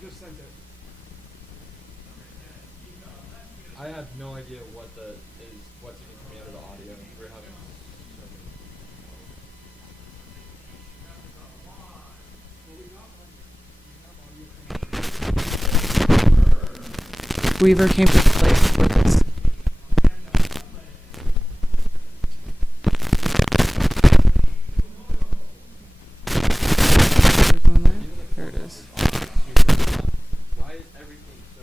just sent it. I have no idea what's even coming out of the audio. We're having Weaver came to play with us. There it is. Why is everything so?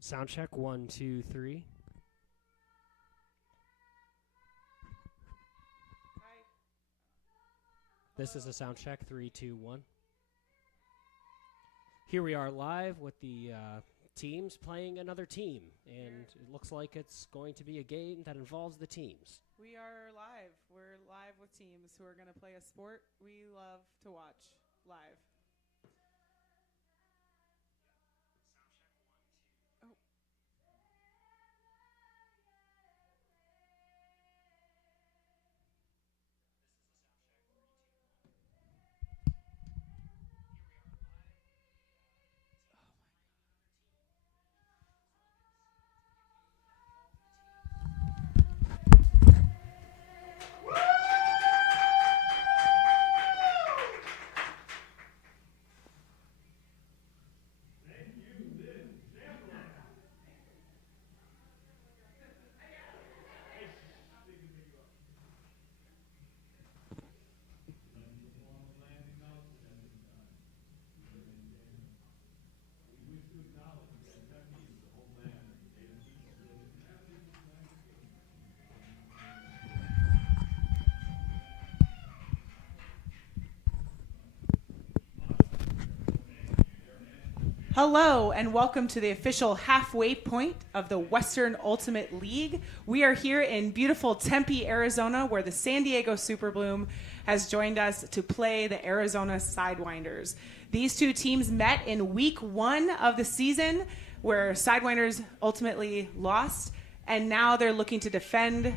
Sound check, 1, 2, 3. This is a sound check, 3, 2, 1. Here we are live with the teams playing another team, and it looks like it's going to be a game that involves the teams. We are live. We're live with teams who are going to play a sport we love to watch live. Hello and welcome to the official halfway point of the Western Ultimate League. We are here in beautiful Tempe, Arizona, where the San Diego Superbloom has joined us to play the Arizona Sidewinders. These two teams met in week 1 of the season, where Sidewinders ultimately lost, and now they're looking to defend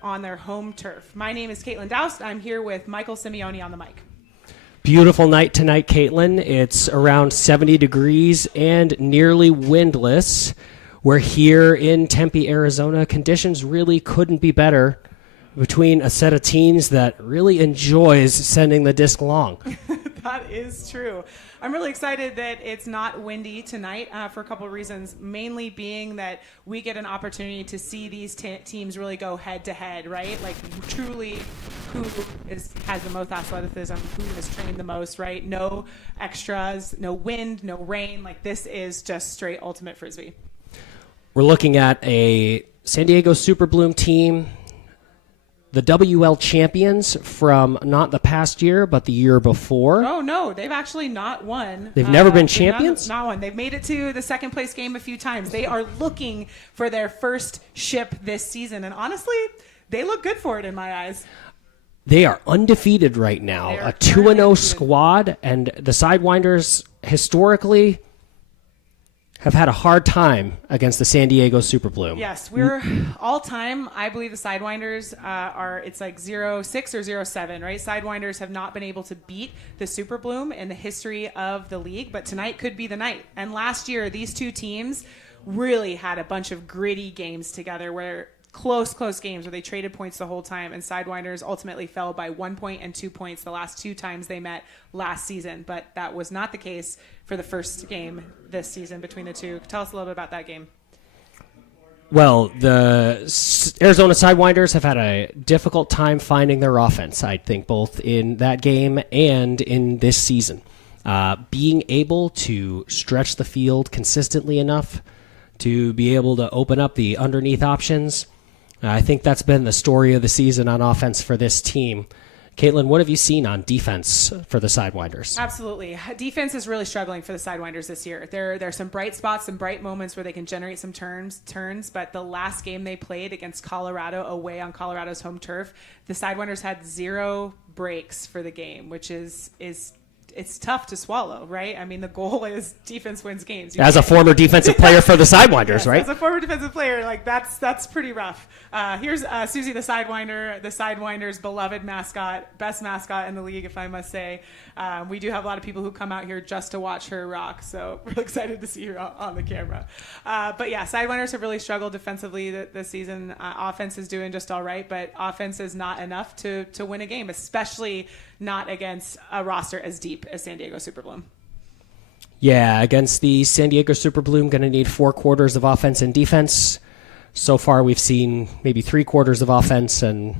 on their home turf. My name is Caitlin Doust. I'm here with Michael Simeone on the mic. Beautiful night tonight, Caitlin. It's around 70 degrees and nearly windless. We're here in Tempe, Arizona. Conditions really couldn't be better between a set of teams that really enjoys sending the disc long. That is true. I'm really excited that it's not windy tonight for a couple of reasons, mainly being that we get an opportunity to see these teams really go head-to-head, right? Like, truly, who has the most athleticism, who has trained the most, right? No extras, no wind, no rain. Like, this is just straight ultimate frisbee. We're looking at a San Diego Superbloom team, the WUL champions from not the past year, but the year before. Oh, no, they've actually not won. They've never been champions? Not won. They've made it to the second place game a few times. They are looking for their first ship this season. And honestly, they look good for it in my eyes. They are undefeated right now, a 2-0 squad, and the Sidewinders historically have had a hard time against the San Diego Superbloom. Yes, we're all time. I believe the Sidewinders it's like 0-6 or 0-7, right? Sidewinders have not been able to beat the Superbloom in the history of the league, but tonight could be the night. And last year, these two teams really had a bunch of gritty games together where close games where they traded points the whole time, and Sidewinders ultimately fell by 1 point and 2 points the last 2 times they met last season. But that was not the case for the first game this season between the two. Tell us a little bit about that game. Well, the Arizona Sidewinders have had a difficult time finding their offense, I think, both in that game and in this season. Being able to stretch the field consistently enough to be able to open up the underneath options, I think that's been the story of the season on offense for this team. Caitlin, what have you seen on defense for the Sidewinders? Absolutely. Defense is really struggling for the Sidewinders this year. There are some bright spots, some bright moments where they can generate some turns, but the last game they played against Colorado away on Colorado's home turf, the Sidewinders had 0 breaks for the game, which is it's tough to swallow, right? I mean, the goal is defense wins games. As a former defensive player for the Sidewinders, yes, right? As a former defensive player, like that's pretty rough. Here's Susie the Sidewinder, the Sidewinders' beloved mascot, best mascot in the league, if I must say. We do have a lot of people who come out here just to watch her rock, so we're excited to see her on the camera. But yeah, Sidewinders have really struggled defensively this season. Offense is doing just all right, but offense is not enough to win a game, especially not against a roster as deep as San Diego Superbloom. Yeah, against the San Diego Superbloom, going to need 4 quarters of offense and defense. So far, we've seen maybe 3 quarters of offense and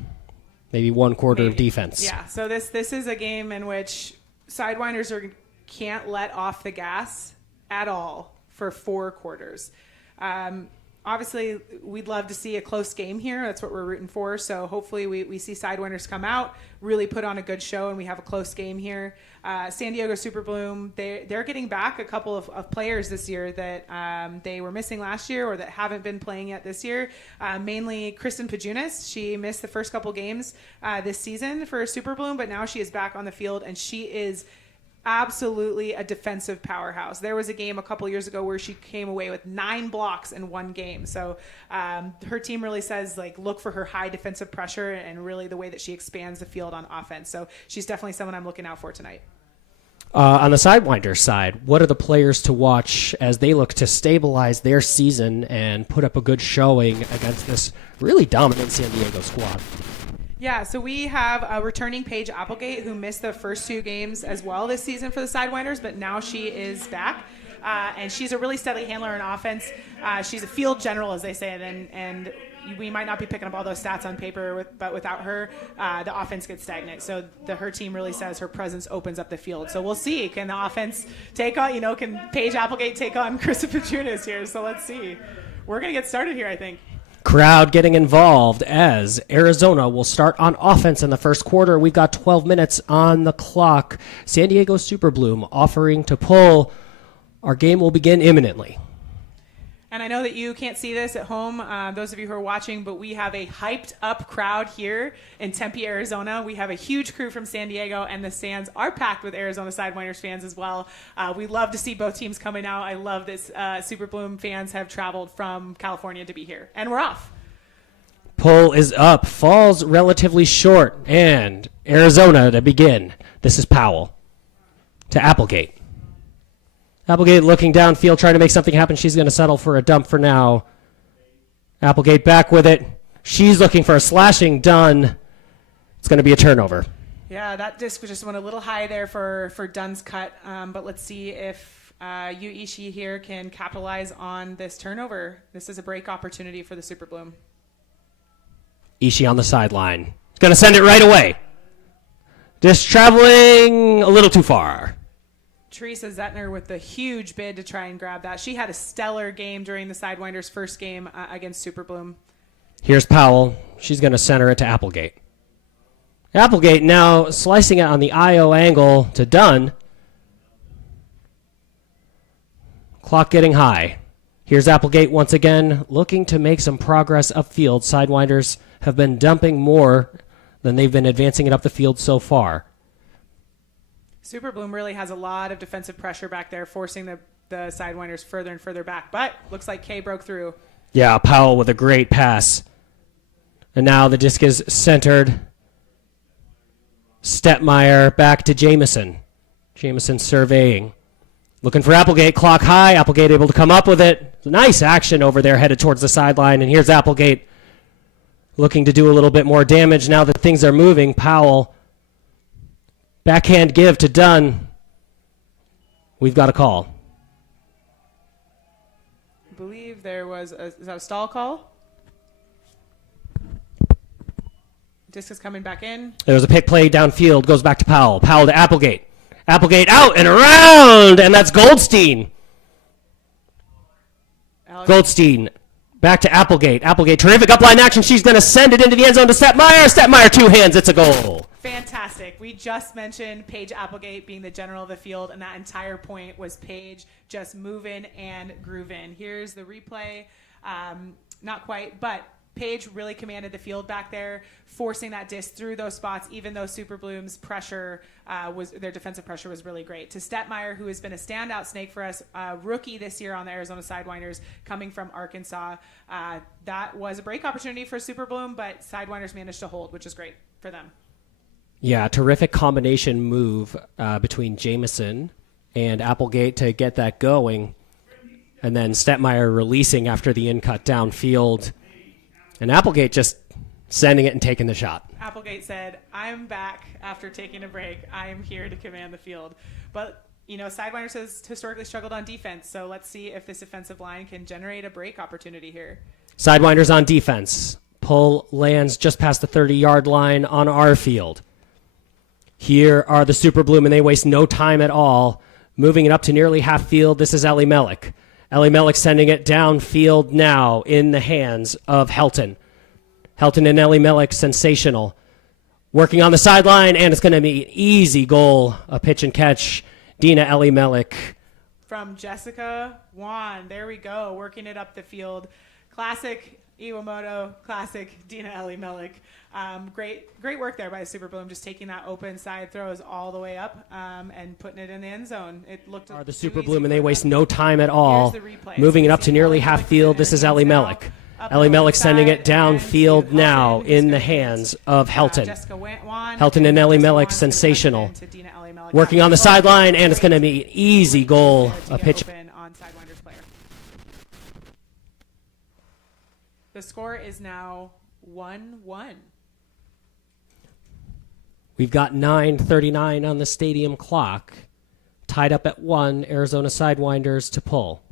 maybe 1 quarter of defense. Yeah, so this is a game in which Sidewinders can't let off the gas at all for 4 quarters. Obviously, we'd love to see a close game here. That's what we're rooting for. So hopefully we see Sidewinders come out, really put on a good show, and we have a close game here. San Diego Super Bloom, they're getting back a couple of players this year that they were missing last year or that haven't been playing yet this year. Mainly Kristen Pajunas. She missed the first couple games this season for Super Bloom, but now she is back on the field, and she is absolutely a defensive powerhouse. There was a game a couple years ago where she came away with 9 blocks in one game. So her team really says, like, look for her high defensive pressure and really the way that she expands the field on offense. So she's definitely someone I'm looking out for tonight. On the Sidewinders side, what are the players to watch as they look to stabilize their season and put up a good showing against this really dominant San Diego squad? Yeah, so we have a returning Paige Applegate who missed the first 2 games as well this season for the Sidewinders, but now she is back. And she's a really steady handler in offense. She's a field general, as they say, and we might not be picking up all those stats on paper, but without her, the offense gets stagnant. So her team really says her presence opens up the field. So we'll see. Can the offense take on, can Paige Applegate take on Krista Pajunas here? So let's see. We're going to get started here, I think. Crowd getting involved as Arizona will start on offense in the first quarter. We've got 12 minutes on the clock. San Diego Super Bloom offering to pull. Our game will begin imminently. And I know that you can't see this at home, those of you who are watching, but we have a hyped up crowd here in Tempe, Arizona. We have a huge crew from San Diego, and the stands are packed with Arizona Sidewinders fans as well. We love to see both teams coming out. I love this. Super Bloom fans have traveled from California to be here, and we're off. Pull is up, falls relatively short, and Arizona to begin. This is Powell to Applegate. Applegate looking downfield, trying to make something happen. She's going to settle for a dump for now. Applegate back with it. She's looking for a slashing done. It's going to be a turnover. Yeah, that disc just went a little high there for Dunn's cut, but let's see if Yu Ishii here can capitalize on this turnover. This is a break opportunity for the Super Bloom. Ishii on the sideline. Going to send it right away. Just traveling a little too far. Teresa Zetner with the huge bid to try and grab that. She had a stellar game during the Sidewinders' first game against Super Bloom. Here's Powell. She's going to center it to Applegate. Applegate now slicing it on the IO angle to Dunn. Clock getting high. Here's Applegate once again looking to make some progress upfield. Sidewinders have been dumping more than they've been advancing it up the field so far. Super Bloom really has a lot of defensive pressure back there, forcing the Sidewinders further and further back. But looks like Kay broke through. Yeah, Powell with a great pass. And now the disc is centered. Stepmeyer back to Jamison. Jamison surveying. Looking for Applegate, clock high. Applegate able to come up with it. Nice action over there headed towards the sideline. And here's Applegate looking to do a little bit more damage now that things are moving. Powell. Backhand give to Dunn. We've got a call. I believe there was is that a stall call? Disc is coming back in. There was a pick play downfield. Goes back to Powell. Powell to Applegate. Applegate out and around. And that's Goldstein. Goldstein back to Applegate. Applegate, terrific upline action. She's going to send it into the end zone to Stepmeyer. Stepmeyer, 2 hands. It's a goal. Fantastic. We just mentioned Paige Applegate being the general of the field, and that entire point was Paige just moving and grooving. Here's the replay. Not quite, but Paige really commanded the field back there, forcing that disc through those spots, even though Super Bloom's pressure their defensive pressure was really great. To Stepmeyer, who has been a standout snake for us, rookie this year on the Arizona Sidewinders, coming from Arkansas. That was a break opportunity for Super Bloom, but Sidewinders managed to hold, which is great for them. Yeah, terrific combination move between Jamison and Applegate to get that going. And then Stepmeyer releasing after the in-cut downfield. And Applegate just sending it and taking the shot. Applegate said, I'm back after taking a break. I am here to command the field. But, Sidewinders has historically struggled on defense, so let's see if this offensive line can generate a break opportunity here. Sidewinders on defense. Pull lands just past the 30-yard line on our field. Here are the Super Bloom, and they waste no time at all. Moving it up to nearly half field, this is Ellie Mellick. Ellie Mellick sending it downfield now in the hands of Helton. Helton and Ellie Mellick, sensational. Working on the sideline, and it's going to be an easy goal. A pitch and catch. Dina Ellie Mellick. From Jessica Juan. There we go. Working it up the field. Classic Iwamoto. Classic Dina Ellie Mellick. Great work there by the Super Bloom, just taking that open side throws all the way up and putting it in the end zone. It looked The Super Bloom, and they waste no time at all. Here's the replay. Moving it up to nearly half field. This is Ellie Mellick. Ellie Mellick sending it downfield now in the hands of Helton. Helton and Ellie Mellick, sensational. Working on the sideline, and it's going to be an easy goal. A pitch. The score is now 1-1. We've got 9:39 on the stadium clock. Tied up at 1, Arizona Sidewinders to pull.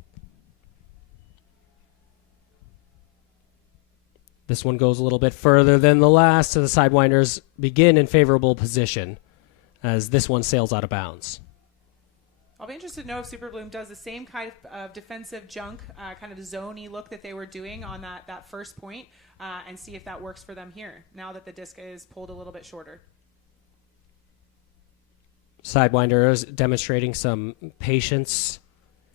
This one goes a little bit further than the last, so the Sidewinders begin in favorable position as this one sails out of bounds. I'll be interested to know if Super Bloom does the same kind of defensive junk, kind of zony look that they were doing on that first point, and see if that works for them here, now that the disc is pulled a little bit shorter. Sidewinders demonstrating some patience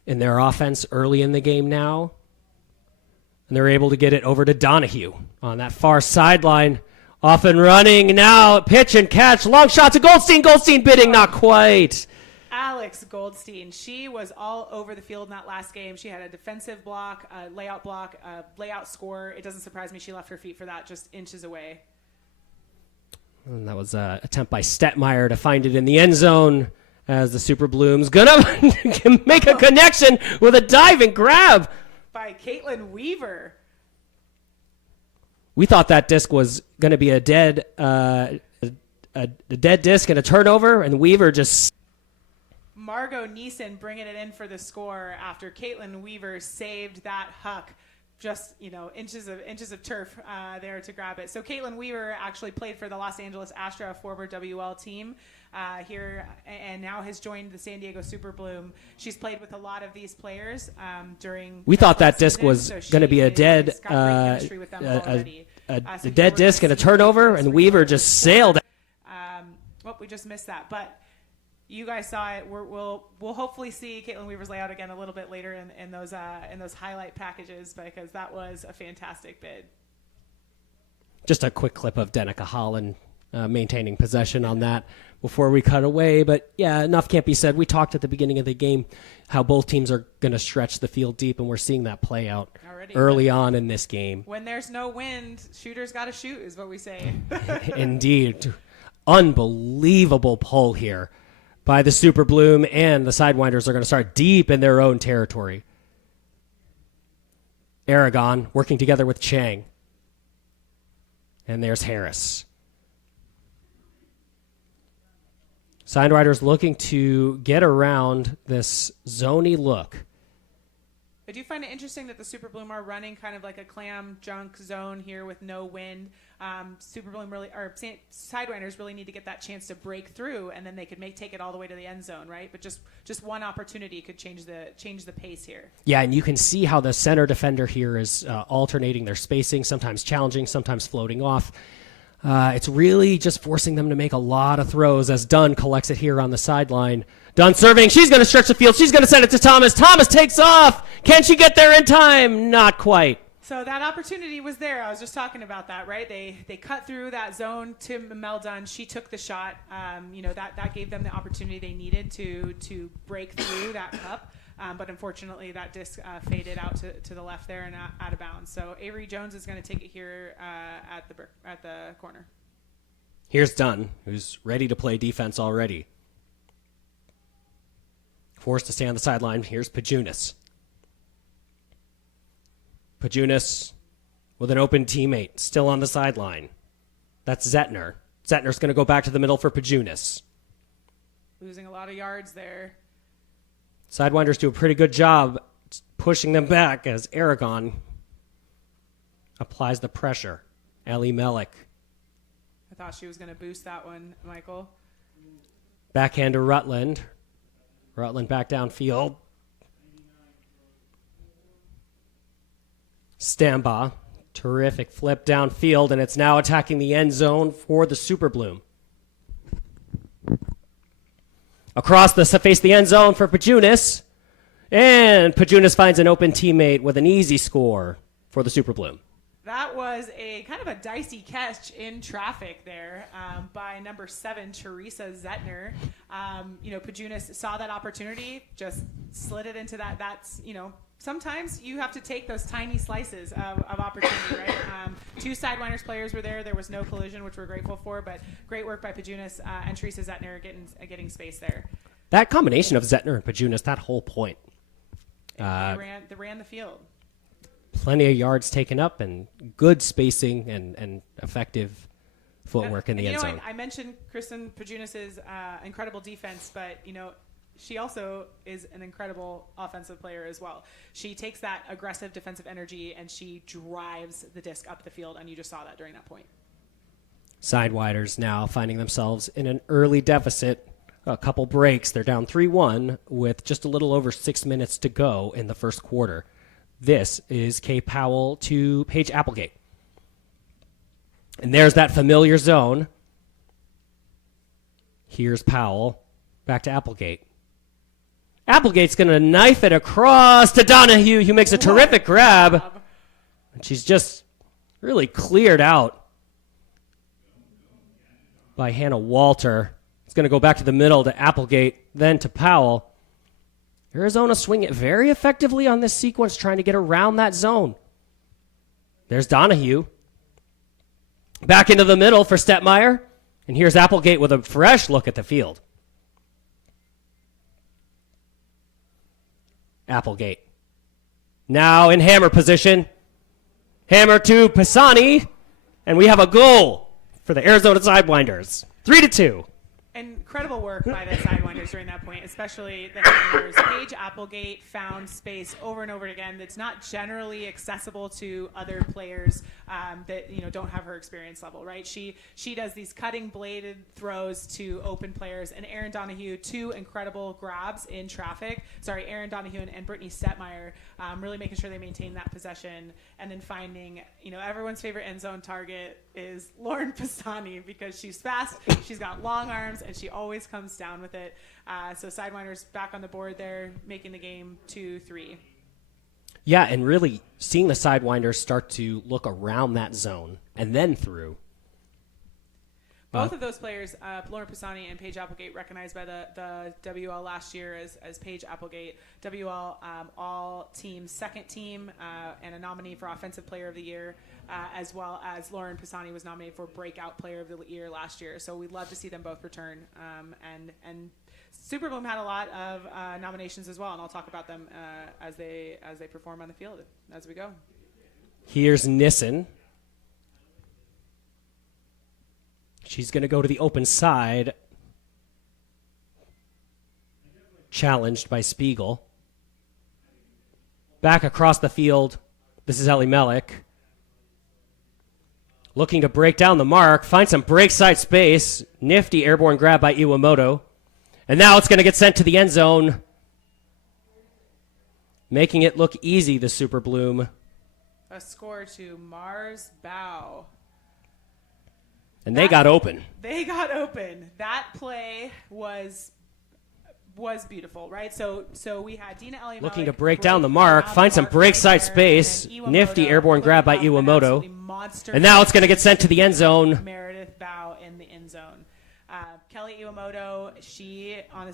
in their offense early in the game now. And they're able to get it over to Donahue on that far sideline. Off and running now. Pitch and catch. Long shot to Goldstein. Goldstein bidding. Not quite. Alex Goldstein. She was all over the field in that last game. She had a defensive block, a layout score. It doesn't surprise me she left her feet for that, just inches away. And that was an attempt by Stetmeyer to find it in the end zone as the Super Bloom's going to make a connection with a diving grab. By Caitlin Weaver. We thought that disc was going to be a dead disc and a turnover, and Weaver just... Margot Neeson bringing it in for the score after Caitlin Weaver saved that huck. Just, inches of turf there to grab it. So Caitlin Weaver actually played for the Los Angeles Astra, a former WUL team here, and now has joined the San Diego Super Bloom. She's played with a lot of these players during. We thought that disc was going to be a dead disc and a turnover, and Weaver just sailed. We just missed that, but. You guys saw it. We'll hopefully see Caitlin Weaver's layout again a little bit later in those highlight packages, because that was a fantastic bid. Just a quick clip of Danica Holland maintaining possession on that before we cut away. But yeah, enough can't be said. We talked at the beginning of the game how both teams are going to stretch the field deep, and we're seeing that play out early on in this game. When there's no wind, shooters got to shoot, is what we say. Indeed. Unbelievable pull here by the Super Bloom, and the Sidewinders are going to start deep in their own territory. Aragon working together with Chang. And there's Harris. Sidewinders looking to get around this zony look. I do find it interesting that the Super Bloom are running kind of like a clam junk zone here with no wind. Super Bloom Sidewinders really need to get that chance to break through, and then they could take it all the way to the end zone, right? But just one opportunity could change the pace here. Yeah, and you can see how the center defender here is alternating their spacing, sometimes challenging, sometimes floating off. It's really just forcing them to make a lot of throws as Dunn collects it here on the sideline. Dunn serving. She's going to stretch the field. She's going to send it to Thomas. Thomas takes off. Can she get there in time? Not quite. So that opportunity was there. I was just talking about that, right? They cut through that zone to Mel Dunn. She took the shot. That gave them the opportunity they needed to break through that cup. But unfortunately, that disc faded out to the left there and out of bounds. So Avery Jones is going to take it here at the corner. Here's Dunn, who's ready to play defense already. Forced to stay on the sideline. Here's Pajunas. Pajunas with an open teammate still on the sideline. That's Zetner. Zetner's going to go back to the middle for Pajunas. Losing a lot of yards there. Sidewinders do a pretty good job pushing them back as Aragon applies the pressure. Ellie Mellick. I thought she was going to boost that one, Michael. Backhand to Rutland. Rutland back downfield. Stamba. Terrific flip downfield, and it's now attacking the end zone for the Super Bloom. Across the face the end zone for Pajunas. And Pajunas finds an open teammate with an easy score for the Super Bloom. That was a kind of a dicey catch in traffic there by number 7, Teresa Zetner. Pajunas saw that opportunity, just slid it into that. That's, sometimes you have to take those tiny slices of opportunity, right? 2 Sidewinders players were there. There was no collision, which we're grateful for, but great work by Pajunas and Teresa Zetner getting space there. That combination of Zetner and Pajunas, that whole point. They ran the field. Plenty of yards taken up and good spacing and effective footwork in the end zone. I mentioned Kristen Pajunas' incredible defense, but, she also is an incredible offensive player as well. She takes that aggressive defensive energy and she drives the disc up the field, and you just saw that during that point. Sidewinders now finding themselves in an early deficit. A couple breaks. They're down 3-1 with just a little over 6 minutes to go in the first quarter. This is Kay Powell to Paige Applegate. And there's that familiar zone. Here's Powell. Back to Applegate. Applegate's going to knife it across to Donahue, who makes a terrific grab. And she's just really cleared out by Hannah Walter. It's going to go back to the middle to Applegate, then to Powell. Arizona swing it very effectively on this sequence, trying to get around that zone. There's Donahue. Back into the middle for Stetmeyer. And here's Applegate with a fresh look at the field. Applegate. Now in hammer position. Hammer to Pisani. And we have a goal for the Arizona Sidewinders. 3-2. Incredible work by the Sidewinders during that point, especially the handlers. Paige Applegate found space over and over again that's not generally accessible to other players that don't have her experience level, right? She does these cutting bladed throws to open players, and Erin Donahue, 2 incredible grabs in traffic. Sorry, Erin Donahue and Brittany Stetmeyer really making sure they maintain that possession, and then finding, everyone's favorite end zone target is Lauren Pisani because she's fast, she's got long arms, and she always comes down with it. So Sidewinders back on the board there, making the game 2-3. Yeah, and really seeing the Sidewinders start to look around that zone and then through. Both of those players, Lauren Pisani and Paige Applegate, recognized by the WL last year as Paige Applegate. WL all-team second team and a nominee for Offensive Player of the Year, as well as Lauren Pisani was nominated for Breakout Player of the Year last year. So we'd love to see them both return. And Super Bloom had a lot of nominations as well, and I'll talk about them as they perform on the field as we go. Here's Nissen. She's going to go to the open side. Challenged by Spiegel. Back across the field. This is Ellie Mellick. Looking to break down the mark. Find some break side space. Nifty airborne grab by Iwamoto. And now it's going to get sent to the end zone. Making it look easy, the Super Bloom. A score to Mars Bow. And they got open. They got open. That play was beautiful, right? So we had Dina Elliott looking to break down the mark, find some break side space. Nifty airborne grab by Iwamoto. And now it's going to get sent to the end zone. Meredith Bow in the end zone. Kelly Iwamoto, she on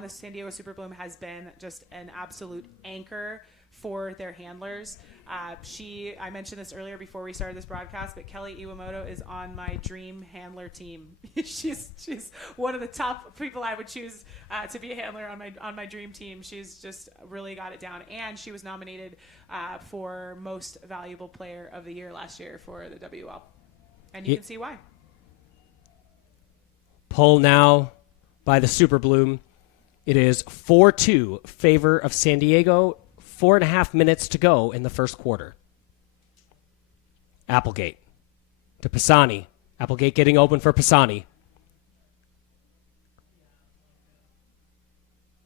the San Diego Super Bloom has been just an absolute anchor for their handlers. I mentioned this earlier before we started this broadcast, but Kelly Iwamoto is on my dream handler team. she's one of the top people I would choose to be a handler on my dream team. She's just really got it down, and she was nominated for Most Valuable Player of the Year last year for the WL, and you can see why. Poll now by the Super Bloom. It is 4-2 favor of San Diego. 4.5 minutes to go in the first quarter. Applegate to Pisani. Applegate getting open for Pisani.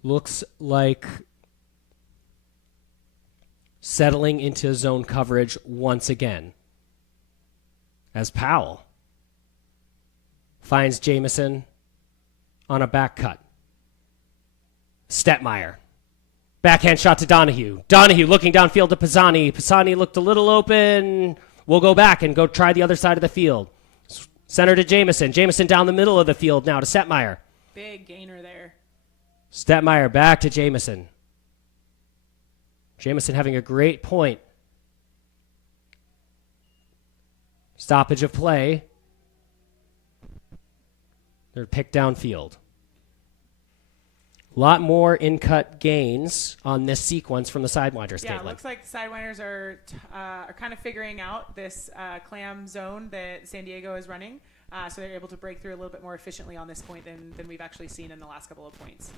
Looks like settling into zone coverage once again. As Powell finds Jamison on a back cut. Stetmeyer. Backhand shot to Donahue. Donahue looking downfield to Pisani. Pisani looked a little open. We'll go back and go try the other side of the field. Center to Jamison. Jamison down the middle of the field now to Stetmeyer. Big gainer there. Stetmeyer back to Jamison. Jamison having a great point. Stoppage of play. They're picked downfield. A lot more in-cut gains on this sequence from the Sidewinders. Yeah, it looks like the Sidewinders are kind of figuring out this clam zone that San Diego is running. So they're able to break through a little bit more efficiently on this point than we've actually seen in the last couple of points.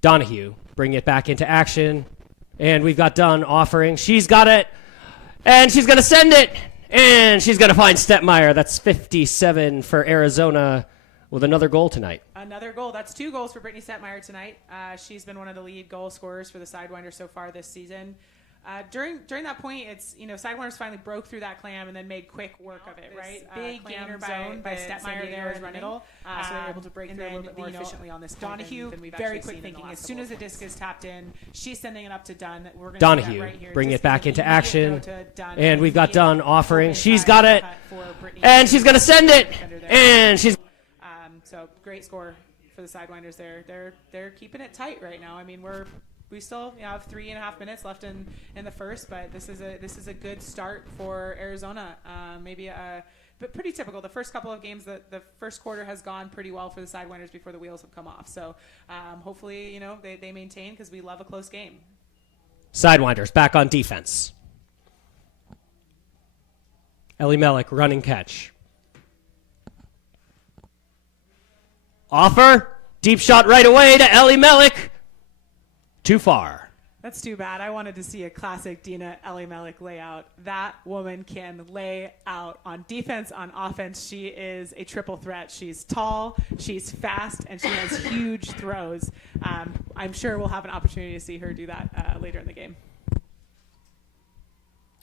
Donahue bring it back into action. And we've got Dunn offering. She's got it. And she's going to send it. And she's going to find Stetmeyer. That's 57 for Arizona with another goal tonight. Another goal. That's 2 goals for Brittany Stetmeyer tonight. She's been one of the lead goal scorers for the Sidewinders so far this season. During that point, it's Sidewinders finally broke through that clam and then made quick work of it. Right, big gainer by Stetmeyer there in the middle, so they're able to break through a little bit more efficiently on this. Donahue, very quick thinking. As soon as the disc is tapped in, she's sending it up to Dunn. We're going Donahue to right here. bring Disc it back into action, and we've got Dunn offering. She's got it, and she's going to send it, and she's. So great score for the Sidewinders there. They're keeping it tight right now. I mean, we still have 3.5 minutes left in the first, but this is a good start for Arizona. But pretty typical. The first couple of games, the first quarter has gone pretty well for the Sidewinders before the wheels have come off. So hopefully, they maintain because we love a close game. Sidewinders back on defense. Ellie Mellick running catch. Offer. Deep shot right away to Ellie Mellick. Too far. That's too bad. I wanted to see a classic Dina Ellie Mellick layout. That woman can lay out on defense, on offense. She is a triple threat. She's tall, she's fast, and she has huge throws. I'm sure we'll have an opportunity to see her do that later in the game.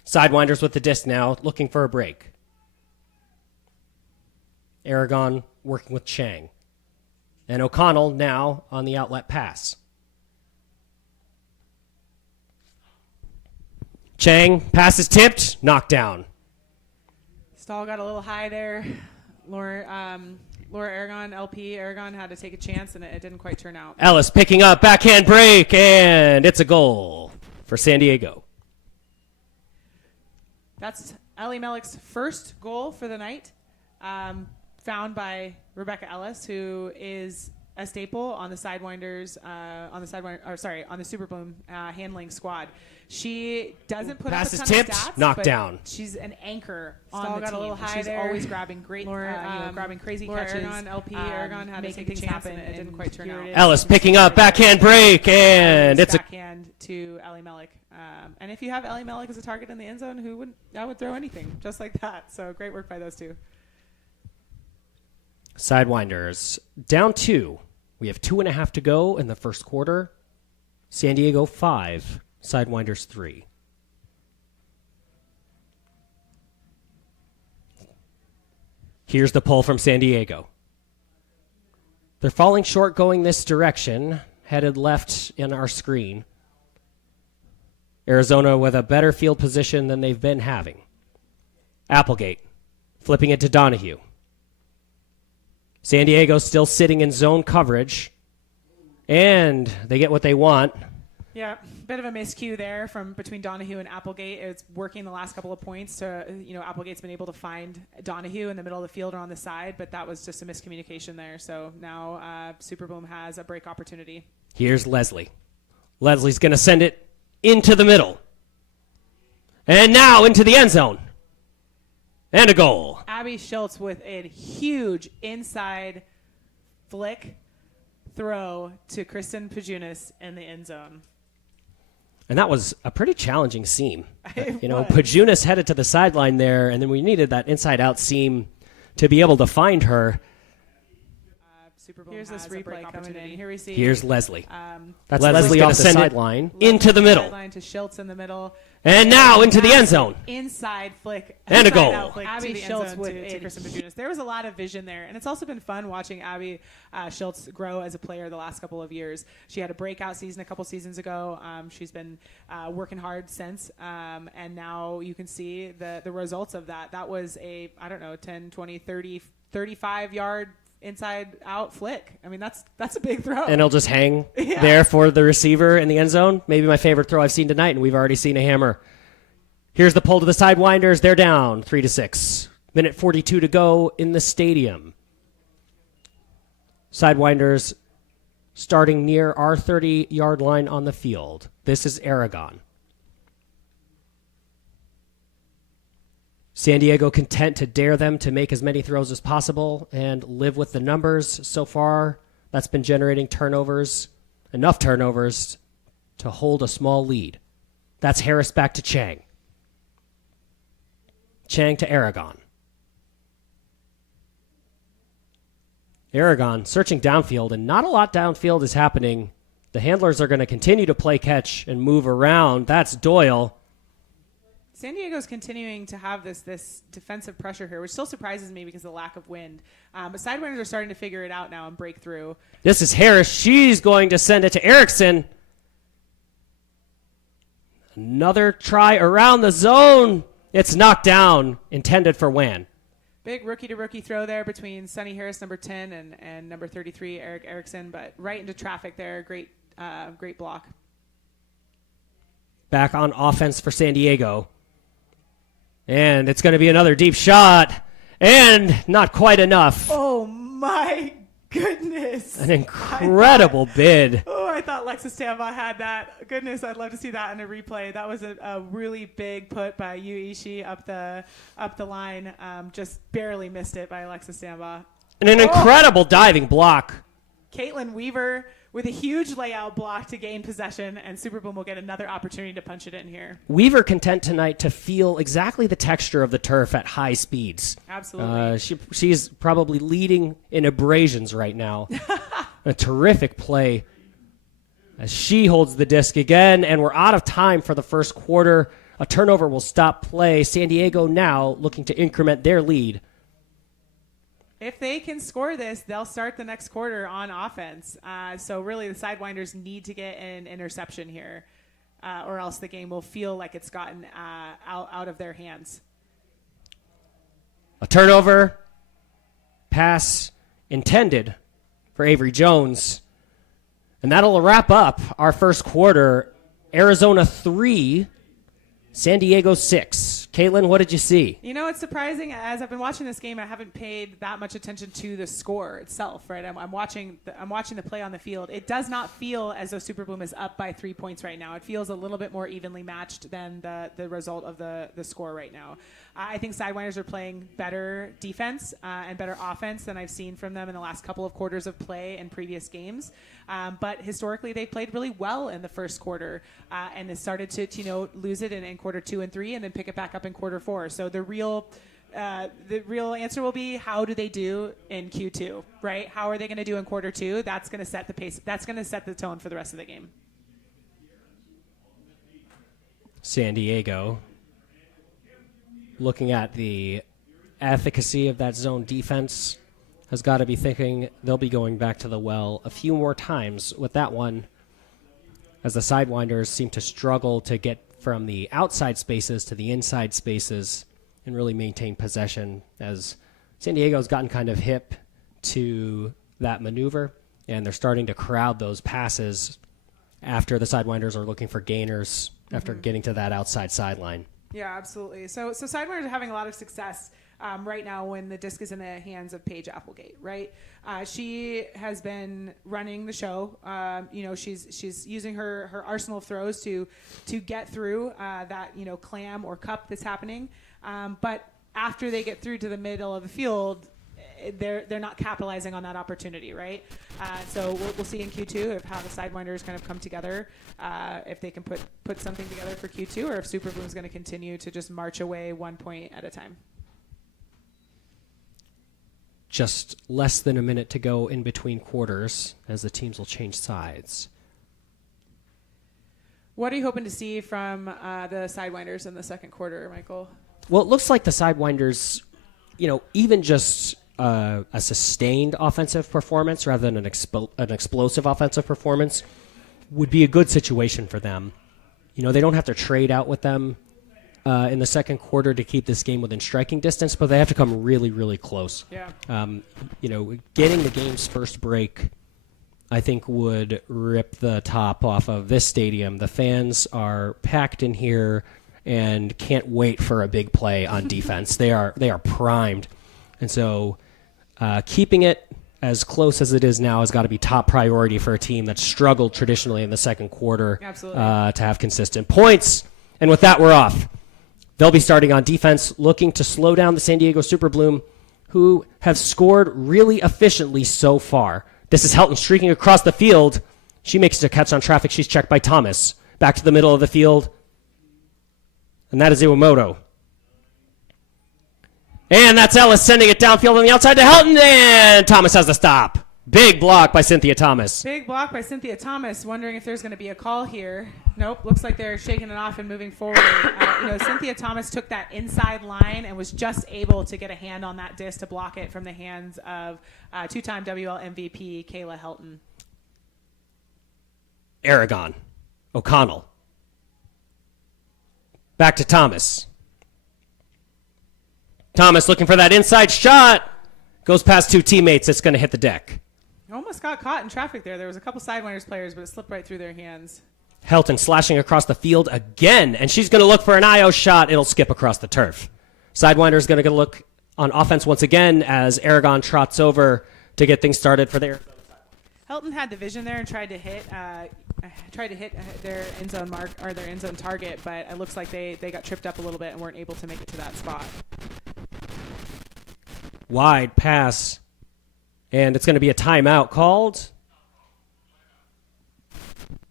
Sidewinders with the disc now, looking for a break. Aragon working with Chang. And O'Connell now on the outlet pass. Chang, pass is tipped, knocked down. Stall got a little high there. Laura Aragon, LP Aragon had to take a chance, and it didn't quite turn out. Ellis picking up, backhand break, and it's a goal for San Diego. That's Ellie Mellick's first goal for the night, found by Rebecca Ellis, who is a staple on the Sidewinders, on the Super Bloom handling squad. She doesn't put Pass up a is ton tipped, of stats, knocked but down. She's an anchor on Stall the got team. a little high She's there. always grabbing great, grabbing crazy catches. Aragon, LP Aragon had to making take a things chance, happen. It didn't quite turn here out. it is. Ellis picking up, backhand break, and it's a backhand to Ellie Mellick. And if you have Ellie Mellick as a target in the end zone, I would throw anything just like that. So great work by those two. Sidewinders down 2. We have 2.5 to go in the first quarter. San Diego 5, Sidewinders 3. Here's the pull from San Diego. They're falling short going this direction, headed left in our screen. Arizona with a better field position than they've been having. Applegate flipping it to Donahue. San Diego still sitting in zone coverage, and they get what they want. Yeah, bit of a miscue there from between Donahue and Applegate. It's working the last couple of points to, Applegate's been able to find Donahue in the middle of the field or on the side, but that was just a miscommunication there. So now Superboom has a break opportunity. Here's Leslie. Leslie's going to send it into the middle. And now into the end zone. And a goal. Abby Schultz with a huge inside flick throw to Kristen Pajunas in the end zone. And that was a pretty challenging seam. It was. Pajunas headed to the sideline there, and then we needed that inside-out seam to be able to find her. Super Bowl Here's this has a break replay coming opportunity. in. Here we see. Here's Leslie. That's Leslie's Leslie gonna off the send it sideline into the middle. Sideline to Schultz in the middle. And now into the end zone. Inside flick. And a inside goal. out flick Abby to the end Schultz zone with to a Kristen Bajunas. There was a lot of vision there. And it's also been fun watching Abby Schultz grow as a player the last couple of years. She had a breakout season a couple seasons ago. She's been working hard since. And now you can see the results of that. That was a, 10, 20, 30, 35-yard inside out flick. I mean, that's a big throw. And it'll just hang there for the receiver in the end zone. Maybe my favorite throw I've seen tonight, and we've already seen a hammer. Here's the pull to the Sidewinders. They're down 3-6. Minute 42 to go in the stadium. Sidewinders starting near our 30-yard line on the field. This is Aragon. San Diego content to dare them to make as many throws as possible and live with the numbers. So far, that's been generating turnovers, enough turnovers to hold a small lead. That's Harris back to Chang. Chang to Aragon. Aragon searching downfield, and not a lot downfield is happening. The handlers are going to continue to play catch and move around. That's Doyle. San Diego's continuing to have this defensive pressure here, which still surprises me because of the lack of wind. But Sidewinders are starting to figure it out now and break through. This is Harris. She's going to send it to Erickson. Another try around the zone. It's knocked down, intended for Wan. Big rookie-to-rookie throw there between Sonny Harris, number 10, and number 33, Eric Erickson, but right into traffic there. Great block. Back on offense for San Diego. And it's going to be another deep shot. And not quite enough. Oh, my goodness. An incredible bid. Oh, I thought Lexus Tamba had that. Goodness, I'd love to see that in a replay. That was a really big put by Yu Ishii up the line. Just barely missed it by Alexis Tamba. And an incredible diving block. Caitlin Weaver with a huge layout block to gain possession, and Superboom will get another opportunity to punch it in here. Weaver content tonight to feel exactly the texture of the turf at high speeds. Absolutely. She's probably leading in abrasions right now. A terrific play as she holds the disc again, and we're out of time for the first quarter. A turnover will stop play. San Diego now looking to increment their lead. If they can score this, they'll start the next quarter on offense. So really the Sidewinders need to get an interception here, or else the game will feel like it's gotten out of their hands. A turnover, pass intended for Avery Jones. And that'll wrap up our first quarter. Arizona 3, San Diego 6. Caitlin, what did you see? You know, it's surprising. As I've been watching this game, I haven't paid that much attention to the score itself. Right, I'm watching the play on the field. It does not feel as though Superboom is up by 3 points right now. It feels a little bit more evenly matched than the result of the score right now. I think Sidewinders are playing better defense and better offense than I've seen from them in the last couple of quarters of play in previous games. But historically, they played really well in the first quarter and has started to lose it in quarter 2 and 3, and then pick it back up in quarter 4. So the real answer will be, how do they do in Q2, right? How are they going to do in quarter 2? That's going to set the pace. That's going to set the tone for the rest of the game. San Diego, looking at the efficacy of that zone defense, has got to be thinking they'll be going back to the well a few more times with that one, as the Sidewinders seem to struggle to get from the outside spaces to the inside spaces and really maintain possession, as San Diego's gotten kind of hip to that maneuver, and they're starting to crowd those passes after the Sidewinders are looking for gainers after getting to that outside sideline. Yeah, absolutely. So Sidewinders are having a lot of success right now when the disc is in the hands of Paige Applegate, right? She has been running the show. She's using her arsenal of throws to get through that clam or cup that's happening. But after they get through to the middle of the field, they're not capitalizing on that opportunity, right? So we'll see in Q2 if how the Sidewinders kind of come together, if they can put something together for Q2, or if Superboom's going to continue to just march away 1 point at a time. just less than a minute to go in between quarters as the teams will change sides. What are you hoping to see from the Sidewinders in the second quarter, Michael? Well, it looks like the Sidewinders, even just a sustained offensive performance rather than an explosive offensive performance would be a good situation for them. They don't have to trade out with them in the second quarter to keep this game within striking distance, but they have to come really, really close. Yeah. Getting the game's first break, I think, would rip the top off of this stadium. The fans are packed in here and can't wait for a big play on defense. They are primed. And so keeping it as close as it is now has got to be top priority for a team that struggled traditionally in the second quarter. Absolutely. To have consistent points. And with that, we're off. They'll be starting on defense, looking to slow down the San Diego Super Bloom, who have scored really efficiently so far. This is Helton streaking across the field. She makes a catch on traffic. She's checked by Thomas. Back to the middle of the field. And that is Iwamoto. And that's Ellis sending it downfield on the outside to Helton, and Thomas has the stop. Big block by Cynthia Thomas. Big block by Cynthia Thomas. Wondering if there's going to be a call here. Nope. Looks like they're shaking it off and moving forward. Cynthia Thomas took that inside line and was just able to get a hand on that disc to block it from the hands of two-time WL MVP Kayla Helton. Aragon. O'Connell. Back to Thomas. Thomas looking for that inside shot. Goes past two teammates. It's going to hit the deck. Almost got caught in traffic there. There was a couple Sidewinders players, but it slipped right through their hands. Helton slashing across the field again, and she's going to look for an IO shot. It'll skip across the turf. Sidewinder's going to look on offense once again as Aragon trots over to get things started for their. Helton had the vision there and tried to hit their end zone mark or their end zone target, but it looks like they got tripped up a little bit and weren't able to make it to that spot. Wide pass, and it's going to be a timeout called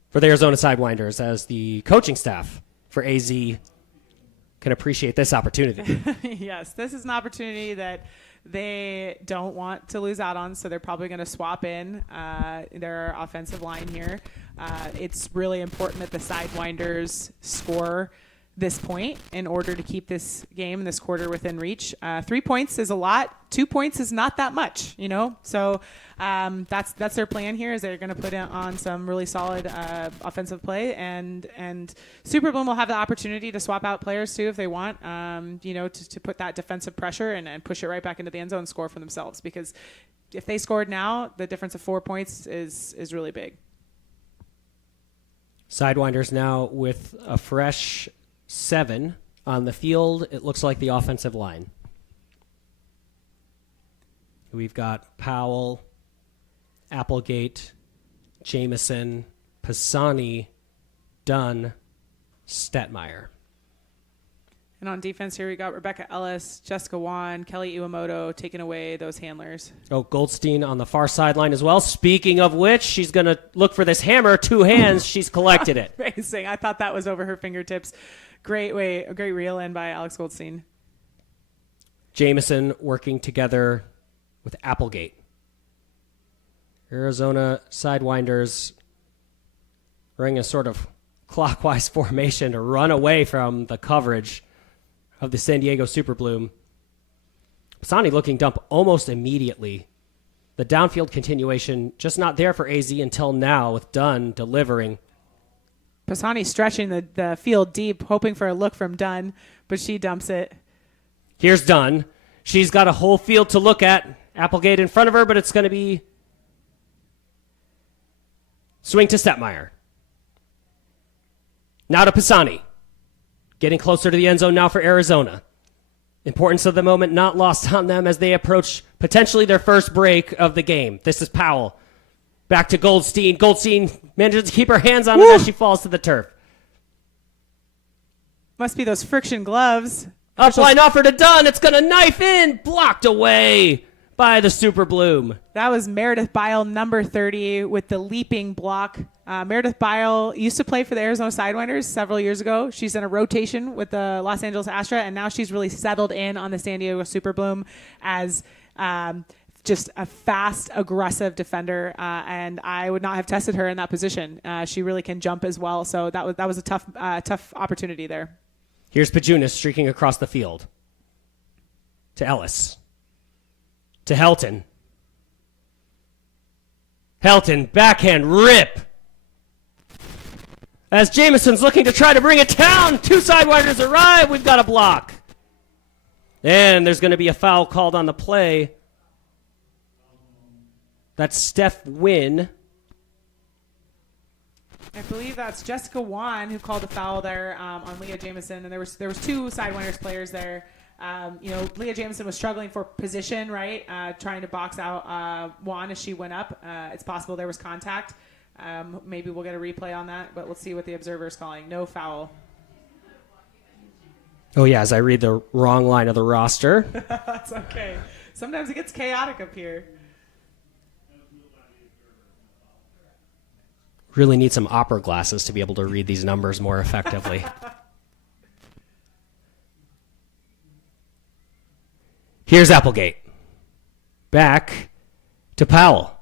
for the Arizona Sidewinders as the coaching staff for AZ can appreciate this opportunity. Yes, this is an opportunity that they don't want to lose out on, so they're probably going to swap in their offensive line here. It's really important that the Sidewinders score this point in order to keep this game, this quarter, within reach. 3 points is a lot. 2 points is not that much, So that's their plan here. Is they're going to put on some really solid offensive play, and Super Bloom will have the opportunity to swap out players too if they want. To put that defensive pressure and push it right back into the end zone and score for themselves. Because if they scored now, the difference of 4 points is really big. Sidewinders now with a fresh 7 on the field. It looks like the offensive line. We've got Powell, Applegate, Jameson, Pisani, Dunn, Stetmeyer. And on defense here, we got Rebecca Ellis, Jessica Wan, Kelly Iwamoto taking away those handlers. Oh, Goldstein on the far sideline as well. Speaking of which, she's going to look for this hammer. 2 hands. She's collected it. Amazing. I thought that was over her fingertips. Great reel in by Alex Goldstein. Jameson working together with Applegate. Arizona Sidewinders running a sort of clockwise formation to run away from the coverage of the San Diego Super Bloom. Pisani looking dump almost immediately. The downfield continuation just not there for AZ until now with Dunn delivering. Pisani stretching the field deep, hoping for a look from Dunn, but she dumps it. Here's Dunn. She's got a whole field to look at. Applegate in front of her, but it's going to be swing to Stetmeyer. Now to Pisani. Getting closer to the end zone now for Arizona. Importance of the moment not lost on them as they approach potentially their first break of the game. This is Powell. Back to Goldstein. Goldstein manages to keep her hands on it as she falls to the turf. Must be those friction gloves. Upline offer to Dunn. It's going to knife in. Blocked away by the Super Bloom. That was Meredith Bile, number 30, with the leaping block. Meredith Bile used to play for the Arizona Sidewinders several years ago. She's in a rotation with the Los Angeles Astra, and now she's really settled in on the San Diego Super Bloom as just a fast, aggressive defender, and I would not have tested her in that position. She really can jump as well, so that was a tough opportunity there. Here's Pajunas streaking across the field. To Ellis. To Helton. Helton, backhand rip. As Jameson's looking to try to bring it down, 2 Sidewinders arrive. We've got a block. And there's going to be a foul called on the play. That's Steph Wynn. I believe that's Jessica Wan who called the foul there on Leah Jameson, and there was 2 Sidewinders players there. Leah Jameson was struggling for position, right? Trying to box out Wan as she went up. It's possible there was contact. Maybe we'll get a replay on that, but let's see what the observer's calling. No foul. Oh, yeah, as I read the wrong line of the roster. That's okay. Sometimes it gets chaotic up here. Really need some opera glasses to be able to read these numbers more effectively. Here's Applegate. Back to Powell.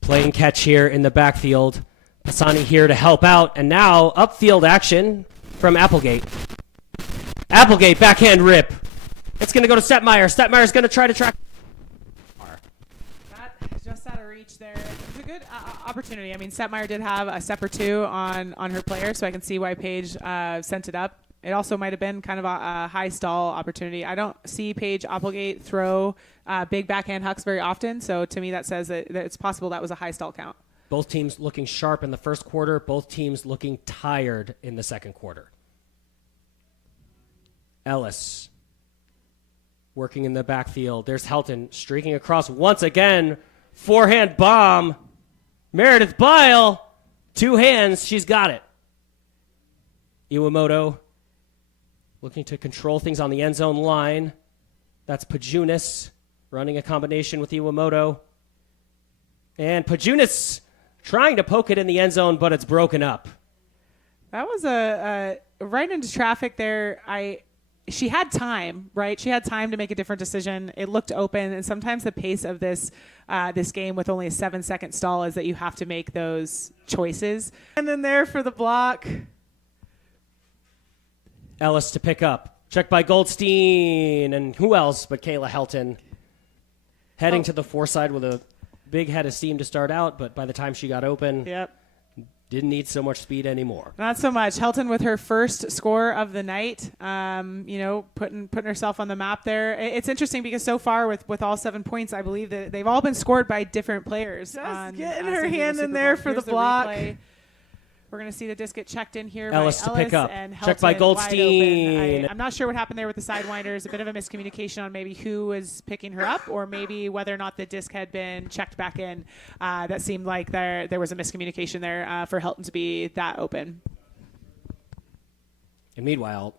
Playing catch here in the backfield. Pisani here to help out. And now upfield action from Applegate. Applegate, backhand rip. It's going to go to Stettmeyer. Stettmeyer's going to try to track. Just out of reach there. It was a good opportunity. I mean, Stettmeyer did have a step or 2 on her player, so I can see why Paige sent it up. It also might have been kind of a high stall opportunity. I don't see Paige Applegate throw big backhand hucks very often, so to me that says that it's possible that was a high stall count. Both teams looking sharp in the first quarter. Both teams looking tired in the second quarter. Ellis working in the backfield. There's Helton streaking across once again. Forehand bomb. Meredith Bile. 2 hands. She's got it. Iwamoto looking to control things on the end zone line. That's Pajunas running a combination with Iwamoto. And Pajunas trying to poke it in the end zone, but it's broken up. That was a right into traffic there. She had time, right? She had time to make a different decision. It looked open, and sometimes the pace of this game with only a 7-second stall is that you have to make those choices. And then there for the block. Ellis to pick up. Checked by Goldstein, and who else but Kayla Helton. Heading to the foreside with a big head of steam to start out, but by the time she got open, didn't need so much speed anymore. Not so much. Helton with her first score of the night, putting herself on the map there. It's interesting because so far with all 7 points, I believe that they've all been scored by different players. Just getting her hand in there for the block. We're going to see the disc get checked in here Ellis by to pick up. And Checked by Goldstein. I'm not sure what happened there with the Sidewinders. A bit of a miscommunication on maybe who was picking her up or maybe whether or not the disc had been checked back in. That seemed like there was a miscommunication there for Helton to be that open. And meanwhile,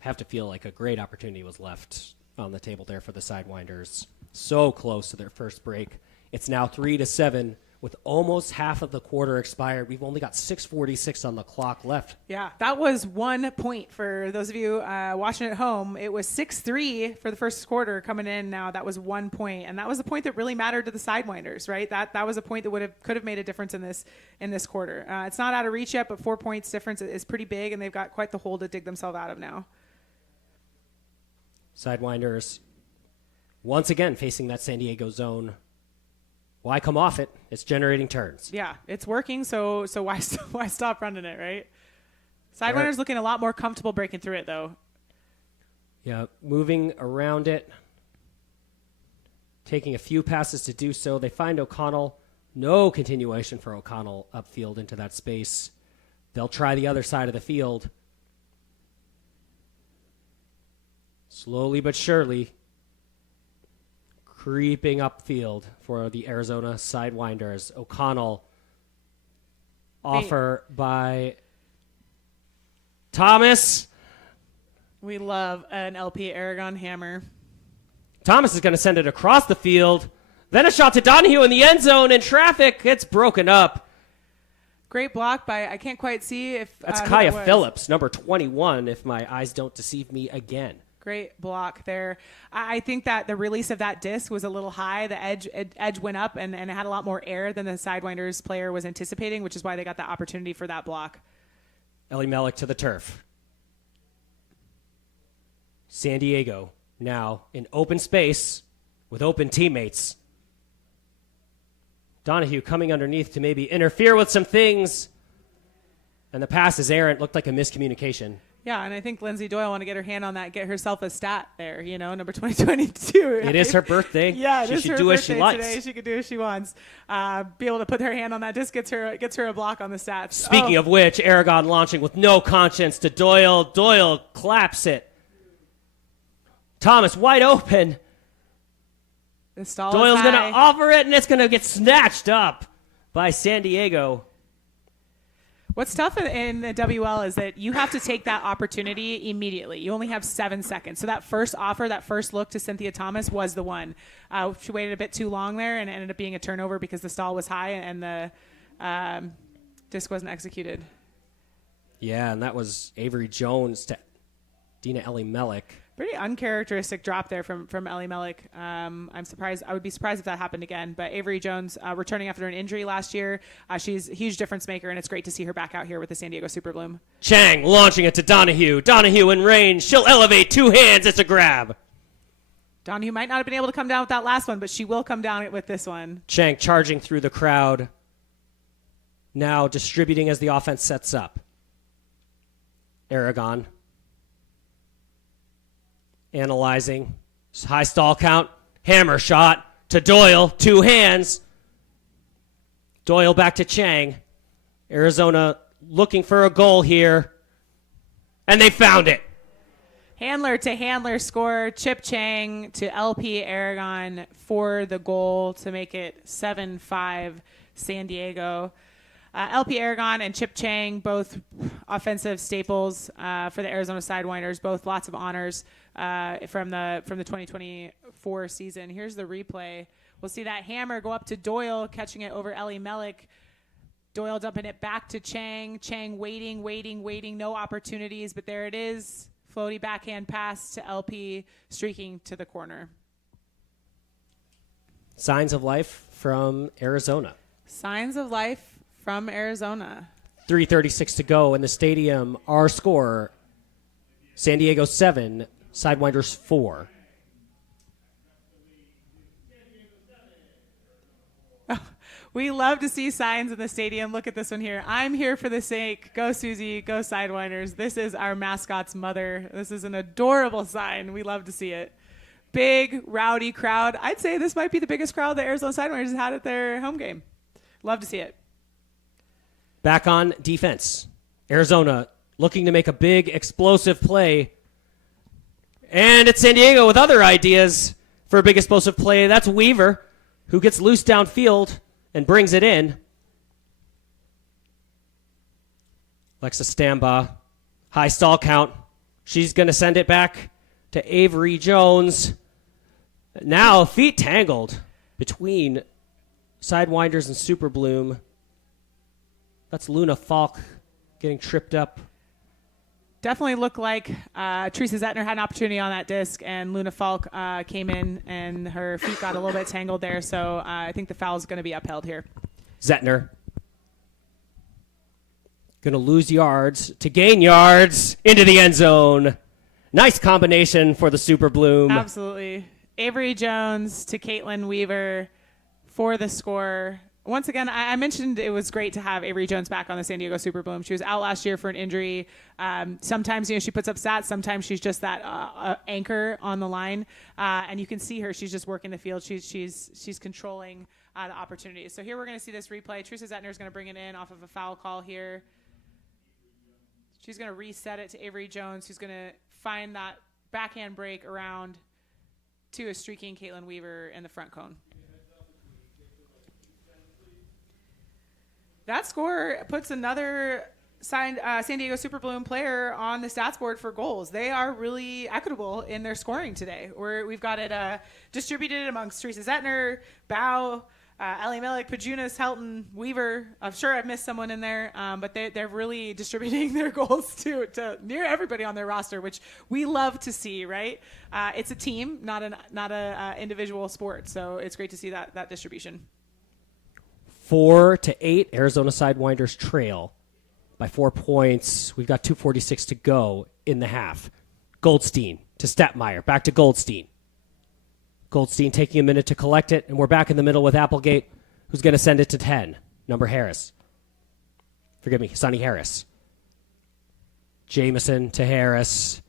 have to feel like a great opportunity was left on the table there for the Sidewinders. So close to their first break. It's now 3-7. With almost half of the quarter expired, we've only got 6:46 on the clock left. Yeah, that was 1 point for those of you watching at home. It was 6-3 for the first quarter coming in. Now that was 1 point, and that was the point that really mattered to the Sidewinders, right? That was a point that could have made a difference in this quarter. It's not out of reach yet, but 4 points difference is pretty big, and they've got quite the hole to dig themselves out of now. Sidewinders once again facing that San Diego zone. Why come off it? It's generating turns. Yeah, it's working, so why stop running it, right? Sidewinders looking a lot more comfortable breaking through it, though. Yeah, moving around it. Taking a few passes to do so. They find O'Connell. No continuation for O'Connell upfield into that space. They'll try the other side of the field. Slowly but surely. Creeping upfield for the Arizona Sidewinders. O'Connell offer by Thomas. We love an LP Aragon hammer. Thomas is going to send it across the field. Then a shot to Donahue in the end zone in traffic. It's broken up. Great block by, I can't quite see if... That's Kaya Phillips, number 21, if my eyes don't deceive me again. Great block there. I think that the release of that disc was a little high. The edge went up, and it had a lot more air than the Sidewinders player was anticipating, which is why they got the opportunity for that block. Ellie Mellick to the turf. San Diego now in open space with open teammates. Donahue coming underneath to maybe interfere with some things. And the pass is errant. Looked like a miscommunication. Yeah, and I think Lindsay Doyle want to get her hand on that, get herself a stat there, number 2022. It is her birthday. Yeah, she should do as she likes. Today. She could do as she wants. Be able to put her hand on that disc gets her a block on the stats. Speaking of which, Aragon launching with no conscience to Doyle. Doyle claps it. Thomas wide open. The stall Doyle's going to offer it, and it's going to get snatched up by San Diego. What's tough in the WL is that you have to take that opportunity immediately. You only have 7 seconds. So that first offer, that first look to Cynthia Thomas was the one. She waited a bit too long there and it ended up being a turnover because the stall was high and the disc wasn't executed. Yeah, and that was Avery Jones to Dina Ellie Mellick. Pretty uncharacteristic drop there from Ellie Mellick. I'm surprised. I would be surprised if that happened again. But Avery Jones returning after an injury last year. She's a huge difference maker, and it's great to see her back out here with the San Diego Super Bloom. Chang launching it to Donahue. Donahue in range. She'll elevate 2 hands. It's a grab. Donahue might not have been able to come down with that last one, but she will come down with this one. Chang charging through the crowd. Now distributing as the offense sets up. Aragon. Analyzing. High stall count. Hammer shot to Doyle. 2 hands. Doyle back to Chang. Arizona looking for a goal here. And they found it. Handler to handler score. Chip Chang to LP Aragon for the goal to make it 7-5 San Diego. LP Aragon and Chip Chang, both offensive staples for the Arizona Sidewinders, both lots of honors from the 2024 season. Here's the replay. We'll see that hammer go up to Doyle, catching it over Ellie Mellick. Doyle dumping it back to Chang. Chang waiting, no opportunities, but there it is. Floaty backhand pass to LP, streaking to the corner. Signs of life from Arizona. Signs of life from Arizona. 3:36 to go in the stadium. Our score, San Diego 7, Sidewinders 4. We love to see signs in the stadium. Look at this one here. I'm here for the sake. Go Susie, go Sidewinders. This is our mascot's mother. This is an adorable sign. We love to see it. Big, rowdy crowd. I'd say this might be the biggest crowd that Arizona Sidewinders has had at their home game. Love to see it. Back on defense. Arizona looking to make a big, explosive play. And it's San Diego with other ideas for a big, explosive play. That's Weaver, who gets loose downfield and brings it in. Alexa Stamba, high stall count. She's going to send it back to Avery Jones. Now feet tangled between Sidewinders and Super Bloom. That's Luna Falk getting tripped up. Definitely looked like Teresa Zettner had an opportunity on that disc, and Luna Falk came in, and her feet got a little bit tangled there. So I think the foul is going to be upheld here. Zettner going to lose yards to gain yards into the end zone. Nice combination for the Super Bloom. Absolutely. Avery Jones to Caitlin Weaver for the score. Once again, I mentioned it was great to have Avery Jones back on the San Diego Super Bloom. She was out last year for an injury. Sometimes, she puts up stats. Sometimes she's just that anchor on the line, and you can see her. She's just working the field. She's controlling the opportunities. So here we're going to see this replay. Teresa Zettner is going to bring it in off of a foul call here. She's going to reset it to Avery Jones, who's going to find that backhand break around to a streaking Caitlin Weaver in the front cone. That score puts another San Diego Super Bloom player on the stats board for goals. They are really equitable in their scoring today. We've got it distributed amongst Teresa Zettner, Bao, Elimelech, Pajunas, Helton, Weaver. I'm sure I've missed someone in there, but they're really distributing their goals to near everybody on their roster, which we love to see, right? It's a team, not a individual sport, so it's great to see that distribution. 4-8, Arizona Sidewinders trail by 4 points. We've got 2:46 to go in the half. Goldstein to Stepmeyer, back to Goldstein. Goldstein taking a minute to collect it, and we're back in the middle with Applegate, who's going to send it to 10. Number Harris. Forgive me, Sonny Harris. Jamison to Harris.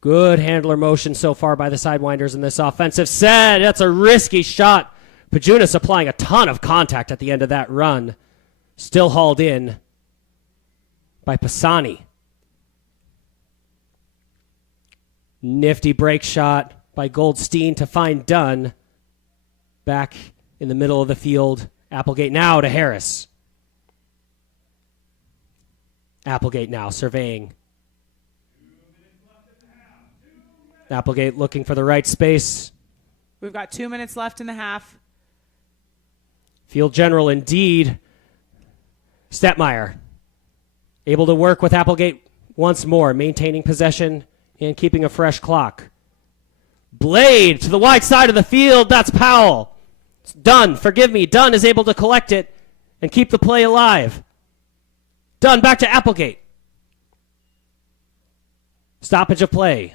Good handler motion so far by the Sidewinders in this offensive set. That's a risky shot. Pajunas applying a ton of contact at the end of that run. Still hauled in by Pisani. Nifty break shot by Goldstein to find Dunn. Back in the middle of the field. Applegate now to Harris. Applegate now surveying. Applegate looking for the right space. We've got 2 minutes left in the half. Field general indeed. Stepmeyer able to work with Applegate once more, maintaining possession and keeping a fresh clock. Blade to the wide side of the field. That's Powell. Dunn, forgive me. Dunn is able to collect it and keep the play alive. Dunn back to Applegate. Stoppage of play.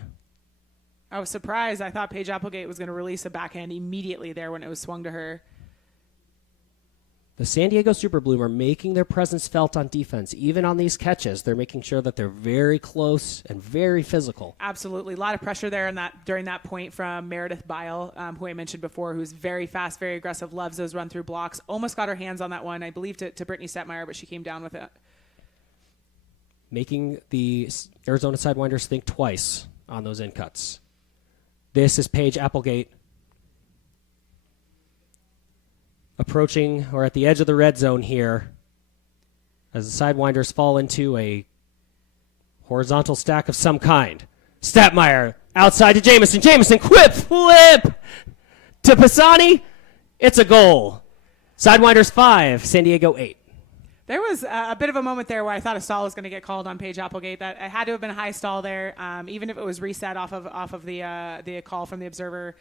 I was surprised. I thought Paige Applegate was going to release a backhand immediately there when it was swung to her. The San Diego Super Bloom are making their presence felt on defense. Even on these catches, they're making sure that they're very close and very physical. Absolutely. A lot of pressure there during that point from Meredith Bile, who I mentioned before, who's very fast, very aggressive, loves those run-through blocks. Almost got her hands on that one, I believe, to Brittany Stepmeyer, but she came down with it. Making the Arizona Sidewinders think twice on those in-cuts. This is Paige Applegate approaching or at the edge of the red zone here as the Sidewinders fall into a horizontal stack of some kind. Stepmeyer outside to Jamison. Jamison, quick flip to Pisani. It's a goal. Sidewinders 5, San Diego 8. There was a bit of a moment there where I thought a stall was going to get called on Paige Applegate. That it had to have been a high stall there, even if it was reset off of the call from the observer.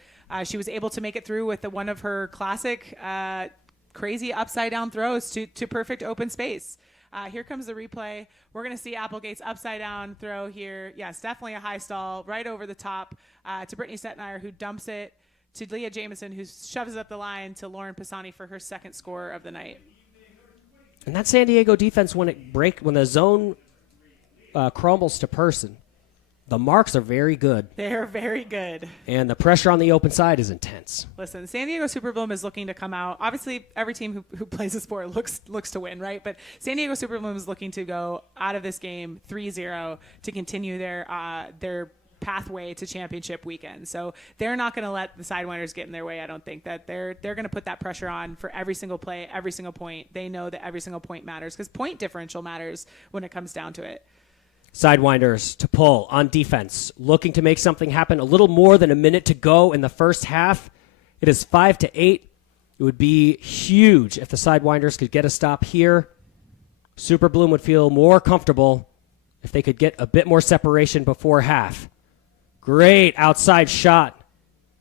She was able to make it through with one of her classic crazy upside down throws to perfect open space. Here comes the replay. We're going to see Applegate's upside down throw here. Yes, definitely a high stall right over the top to Brittany Stepmeyer, who dumps it to Leah Jamison, who shoves it up the line to Lauren Pisani for her second score of the night. And that San Diego defense, when the zone crumbles to person, the marks are very good. They're very good. And the pressure on the open side is intense. Listen, San Diego Super Bloom is looking to come out. Obviously, every team who plays the sport looks to win, right? But San Diego Super Bloom is looking to go out of this game 3-0 to continue their pathway to championship weekend. So they're not going to let the Sidewinders get in their way. I don't think that they're going to put that pressure on for every single play, every single point. They know that every single point matters because point differential matters when it comes down to it. Sidewinders to pull on defense, looking to make something happen. A little more than a minute to go in the first half. It is 5-8. It would be huge if the Sidewinders could get a stop here. Super Bloom would feel more comfortable if they could get a bit more separation before half. Great outside shot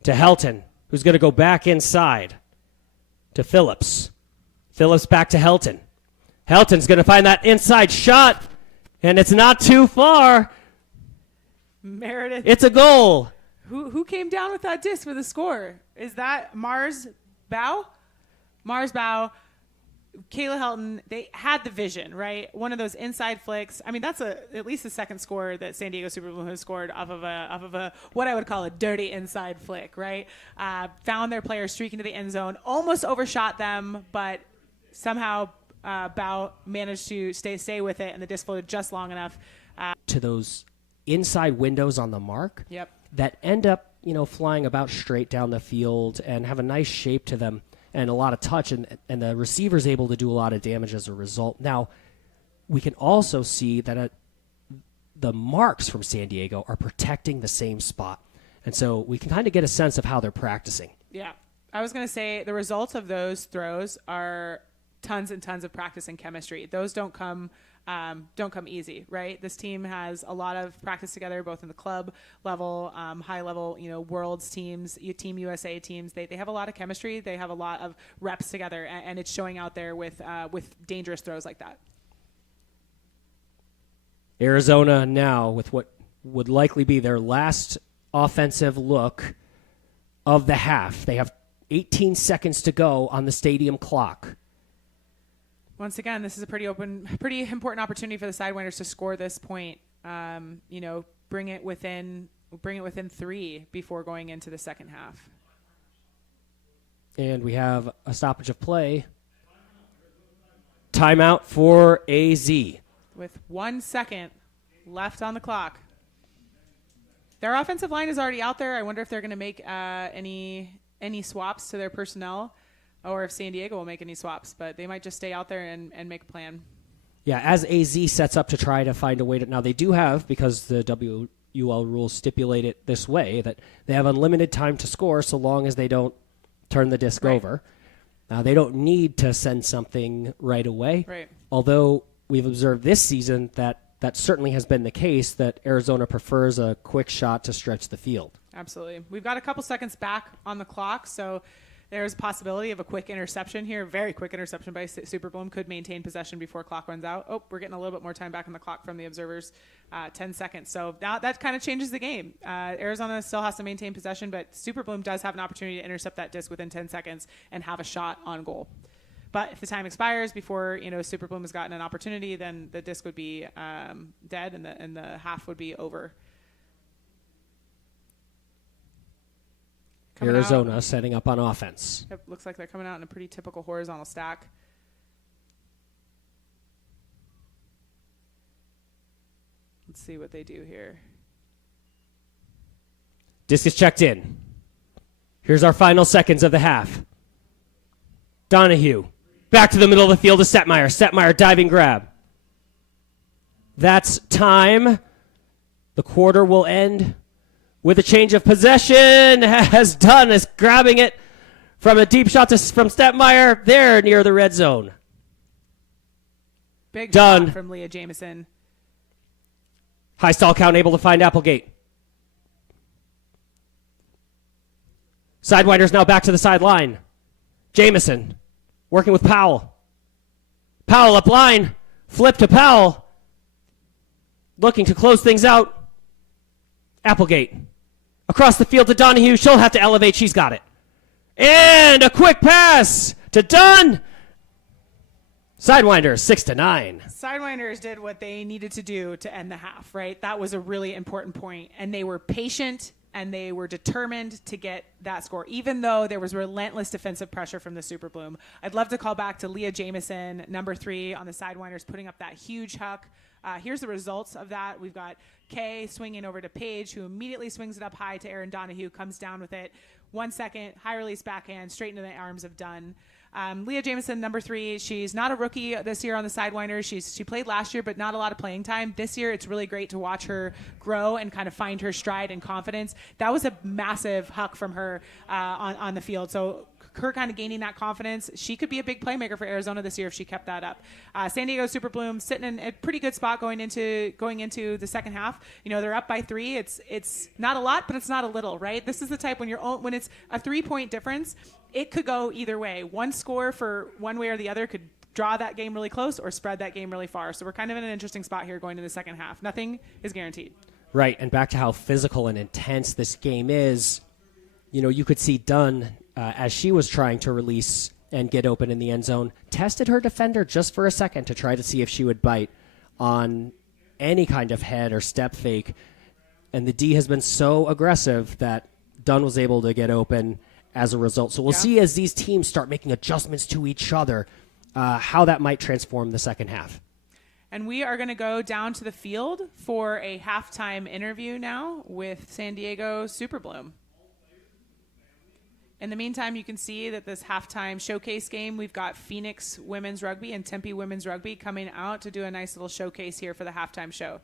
to Helton, who's going to go back inside to Phillips. Phillips back to Helton. Helton's going to find that inside shot, and it's not too far. Meredith. It's a goal. Who came down with that disc for the score? Is that Mars Bow? Mars Bow. Kayla Helton, they had the vision, right? One of those inside flicks. I mean, that's at least the second score that San Diego Super Bloom has scored off of a what I would call a dirty inside flick, right? Found their player streaking to the end zone, almost overshot them, but somehow Bow managed to stay with it, and the disc floated just long enough. To those inside windows on the mark Yep. that end up, flying about straight down the field and have a nice shape to them. And a lot of touch, and the receiver's able to do a lot of damage as a result. Now, we can also see that the marks from San Diego are protecting the same spot. And so we can kind of get a sense of how they're practicing. Yeah. I was going to say the results of those throws are tons and tons of practice and chemistry. Those don't come easy, right? This team has a lot of practice together, both in the club level, high level, worlds teams, Team USA teams. They have a lot of chemistry. They have a lot of reps together, and it's showing out there with dangerous throws like that. Arizona now with what would likely be their last offensive look of the half. They have 18 seconds to go on the stadium clock. Once again, this is a pretty important opportunity for the Sidewinders to score this point. Bring it within 3 before going into the second half. And we have a stoppage of play. Timeout for AZ. With 1 second left on the clock. Their offensive line is already out there. I wonder if they're going to make any swaps to their personnel, or if San Diego will make any swaps. But they might just stay out there and make a plan. Yeah, as AZ sets up to try to find a way to... Now, they do have, because the WUL rules stipulate it this way, that they have unlimited time to score so long as they don't turn the disc over. They don't need to send something right away. Right. Although we've observed this season that certainly has been the case, that Arizona prefers a quick shot to stretch the field. Absolutely. We've got a couple seconds back on the clock, so there's a possibility of a quick interception here. Very quick interception by Super Bloom could maintain possession before clock runs out. Oh, we're getting a little bit more time back on the clock from the observers, 10 seconds. So now that kind of changes the game. Arizona still has to maintain possession, but Super Bloom does have an opportunity to intercept that disc within 10 seconds and have a shot on goal. But if the time expires before Super Bloom has gotten an opportunity, then the disc would be dead and the half would be over. Arizona setting up on offense. Yep, looks like they're coming out in a pretty typical horizontal stack. Let's see what they do here. Disc is checked in. Here's our final seconds of the half. Donahue. Back to the middle of the field to Setmeyer. Setmeyer diving grab. That's time. The quarter will end with a change of possession, as Dunn is grabbing it from a deep shot from Stepmeyer there near the red zone. Big Dunn shot from Leah Jamison. High stall count, able to find Applegate. Sidewinders now back to the sideline. Jamison working with Powell. Powell up line. Flip to Powell. Looking to close things out. Applegate. Across the field to Donahue. She'll have to elevate. She's got it. And a quick pass to Dunn. Sidewinders 6-9. Sidewinders did what they needed to do to end the half, right? That was a really important point. And they were patient and they were determined to get that score, even though there was relentless defensive pressure from the Super Bloom. I'd love to call back to Leah Jamison, number 3 on the Sidewinders, putting up that huge huck. Here's the results of that. We've got Kay swinging over to Paige, who immediately swings it up high to Erin Donahue, comes down with it. 1 second, high release backhand, straight into the arms of Dunn. Leah Jamison, number 3, she's not a rookie this year on the Sidewinders. She played last year, but not a lot of playing time. This year, it's really great to watch her grow and kind of find her stride and confidence. That was a massive huck from her on the field. So her kind of gaining that confidence, she could be a big playmaker for Arizona this year if she kept that up. San Diego Super Bloom sitting in a pretty good spot going into the second half. They're up by 3. It's not a lot, but it's not a little, right? This is the type when it's a 3-point difference, it could go either way. One score for one way or the other could draw that game really close or spread that game really far. So we're kind of in an interesting spot here going into the second half. Nothing is guaranteed. Right, and back to how physical and intense this game is. You could see Dunn, as she was trying to release and get open in the end zone, tested her defender just for a second to try to see if she would bite on any kind of head or step fake. And the D has been so aggressive that Dunn was able to get open as a result. So we'll see as these teams start making adjustments to each other, how that might transform the second half. And we are going to go down to the field for a halftime interview now with San Diego Super Bloom. In the meantime, you can see that this halftime showcase game, we've got Phoenix Women's Rugby and Tempe Women's Rugby coming out to do a nice little showcase here for the halftime show.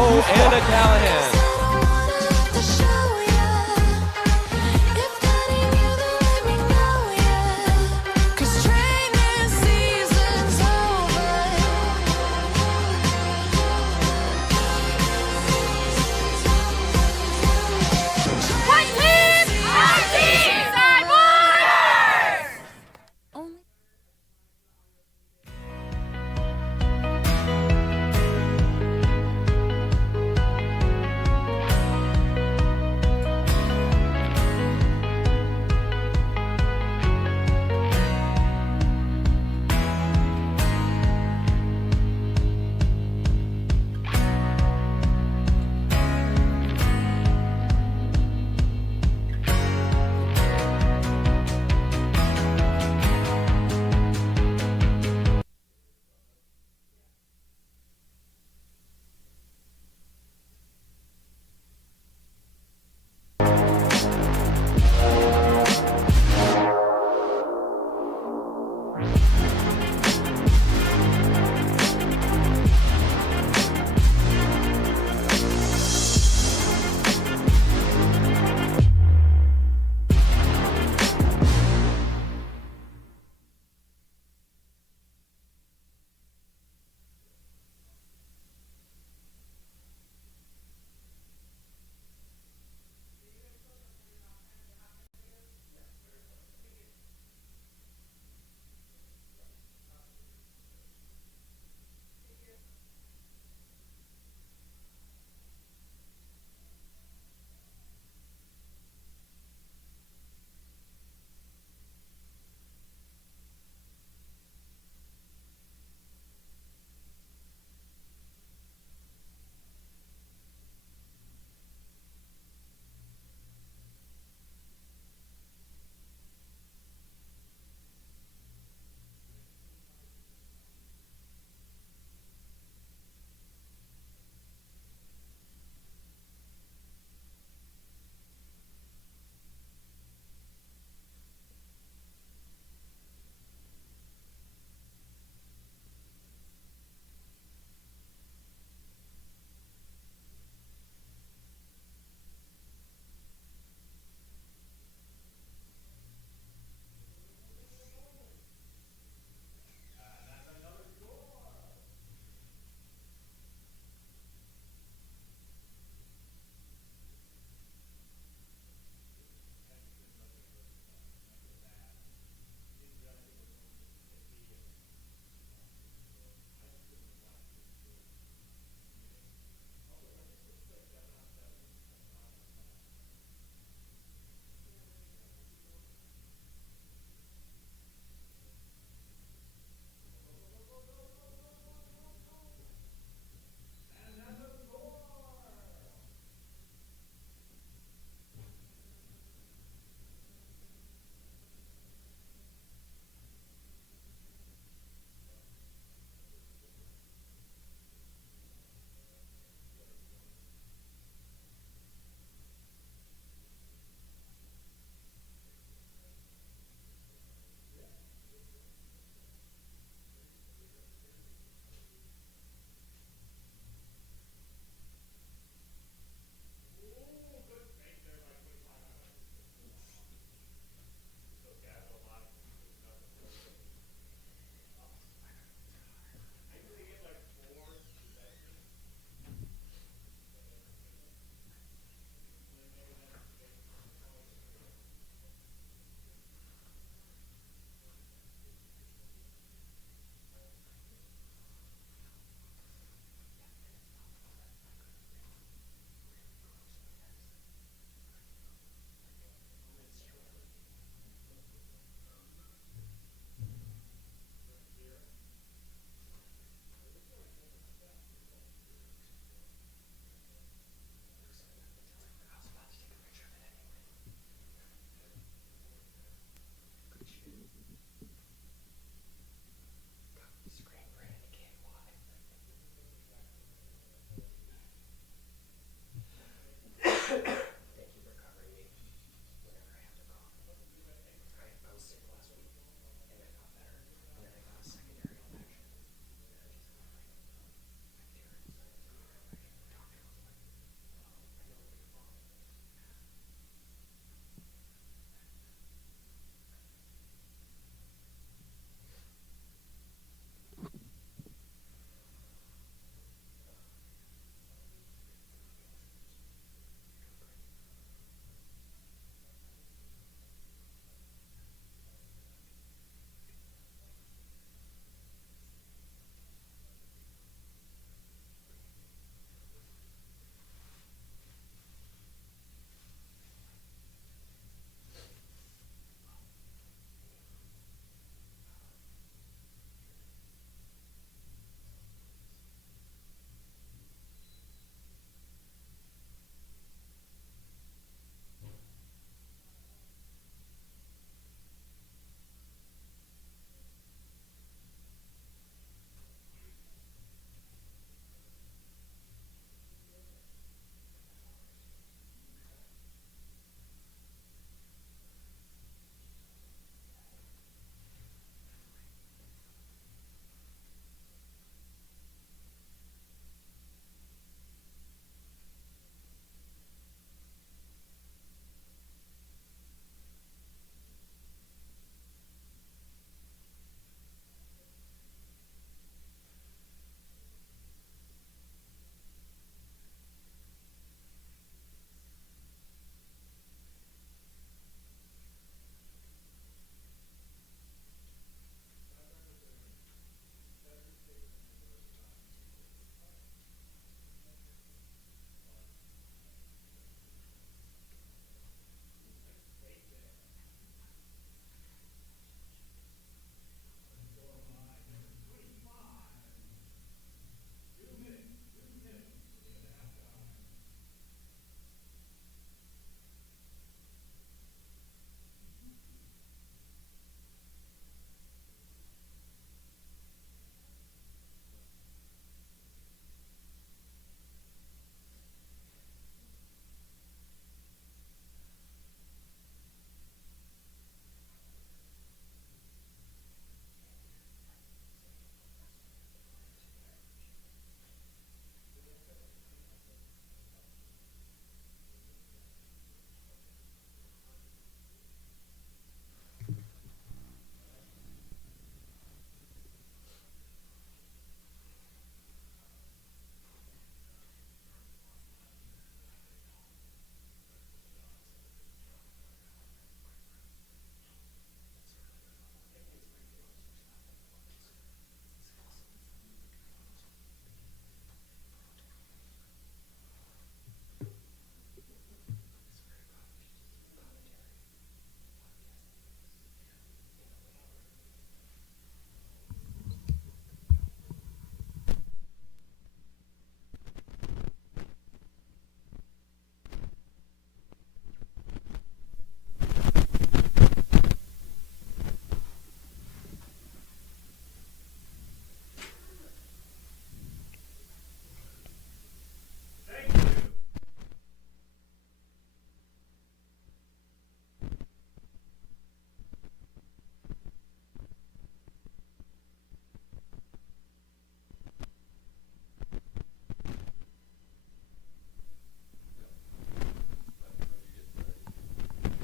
Poe and a Callahan.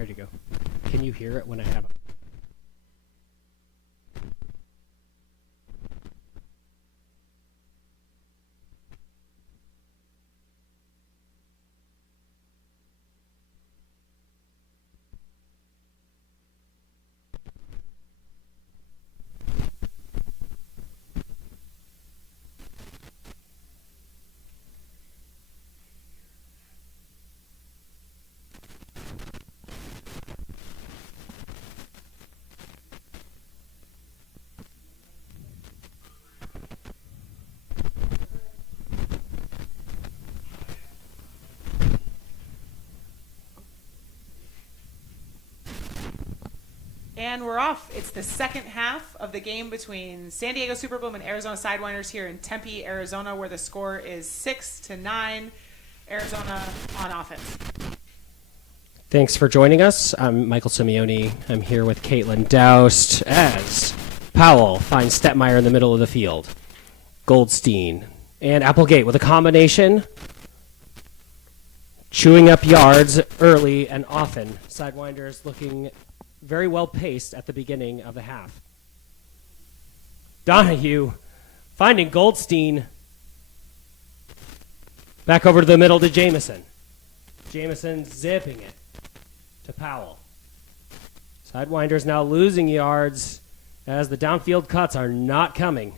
Ready to go. Can you hear it when I have it? And we're off. It's the second half of the game between San Diego Superbloom and Arizona Sidewinders here in Tempe, Arizona, where the score is 6-9. Arizona on offense. Thanks for joining us. I'm Michael Simeone. I'm here with Caitlin Doust as Powell finds Stetmeyer in the middle of the field. Goldstein and Applegate with a combination. Chewing up yards early and often. Sidewinders looking very well paced at the beginning of the half. Donahue finding Goldstein. Back over to the middle to Jamison. Jamison zipping it to Powell. Sidewinders now losing yards as the downfield cuts are not coming.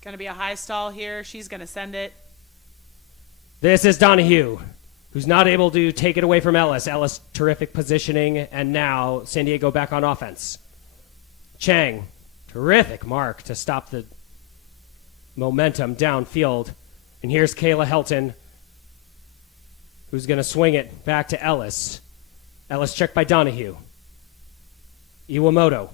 Going to be a high stall here. She's going to send it. This is Donahue, who's not able to take it away from Ellis. Ellis, terrific positioning, and now San Diego back on offense. Chang, terrific mark to stop the momentum downfield. And here's Kayla Helton, who's going to swing it back to Ellis. Ellis checked by Donahue. Iwamoto.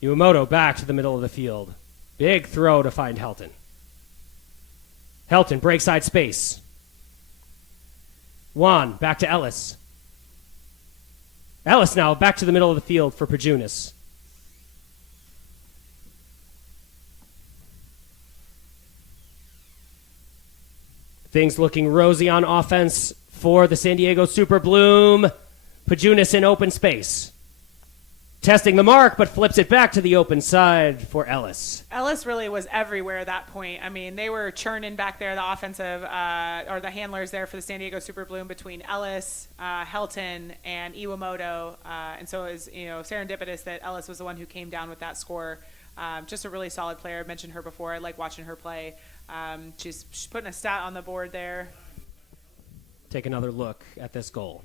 Iwamoto back to the middle of the field. Big throw to find Helton. Helton, break side space. Juan, back to Ellis. Ellis now back to the middle of the field for Pajunas. Things looking rosy on offense for the San Diego Superbloom. Pajunas in open space. Testing the mark, but flips it back to the open side for Ellis. Ellis really was everywhere at that point. I mean, they were churning back there, the offensive, or the handlers there for the San Diego Superbloom between Ellis, Helton, and Iwamoto. And so it was, serendipitous that Ellis was the one who came down with that score. Just a really solid player. I mentioned her before. I like watching her play. She's putting a stat on the board there. Take another look at this goal.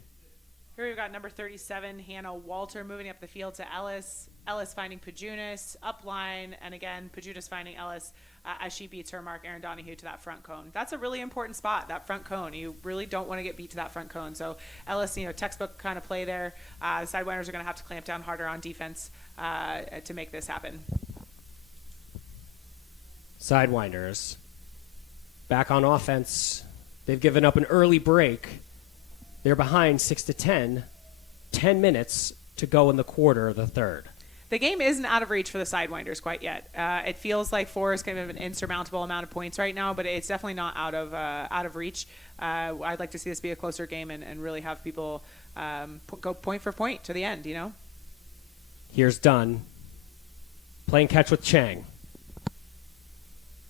Here we've got number 37, Hannah Walter, moving up the field to Ellis. Ellis finding Pajunas, up line, and again, Pajunas finding Ellis as she beats her mark, Aaron Donahue, to that front cone. That's a really important spot, that front cone. You really don't want to get beat to that front cone. So Ellis, textbook kind of play there. The Sidewinders are going to have to clamp down harder on defense to make this happen. Sidewinders back on offense. They've given up an early break. They're behind 6-10, 10 minutes to go in the quarter of the third. The game isn't out of reach for the Sidewinders quite yet. It feels like 4 is kind of an insurmountable amount of points right now, but it's definitely not out of reach. I'd like to see this be a closer game and really have people go point for point to the end, Here's Dunn playing catch with Chang.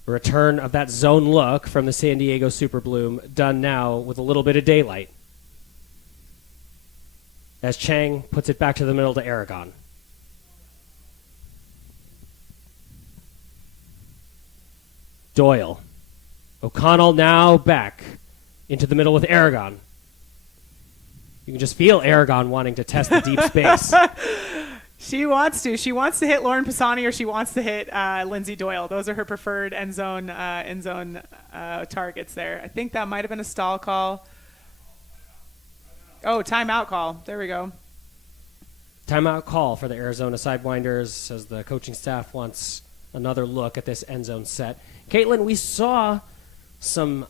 A return of that zone look from the San Diego Superbloom, done now with a little bit of daylight. As Chang puts it back to the middle to Aragon. Doyle. O'Connell now back into the middle with Aragon. You can just feel Aragon wanting to test the deep space. She wants to. She wants to hit Lauren Pisani, or she wants to hit Lindsay Doyle. Those are her preferred end zone targets there. I think that might have been a stall call. Oh, timeout call. There we go. Timeout call for the Arizona Sidewinders as the coaching staff wants another look at this end zone set. Caitlin, we saw some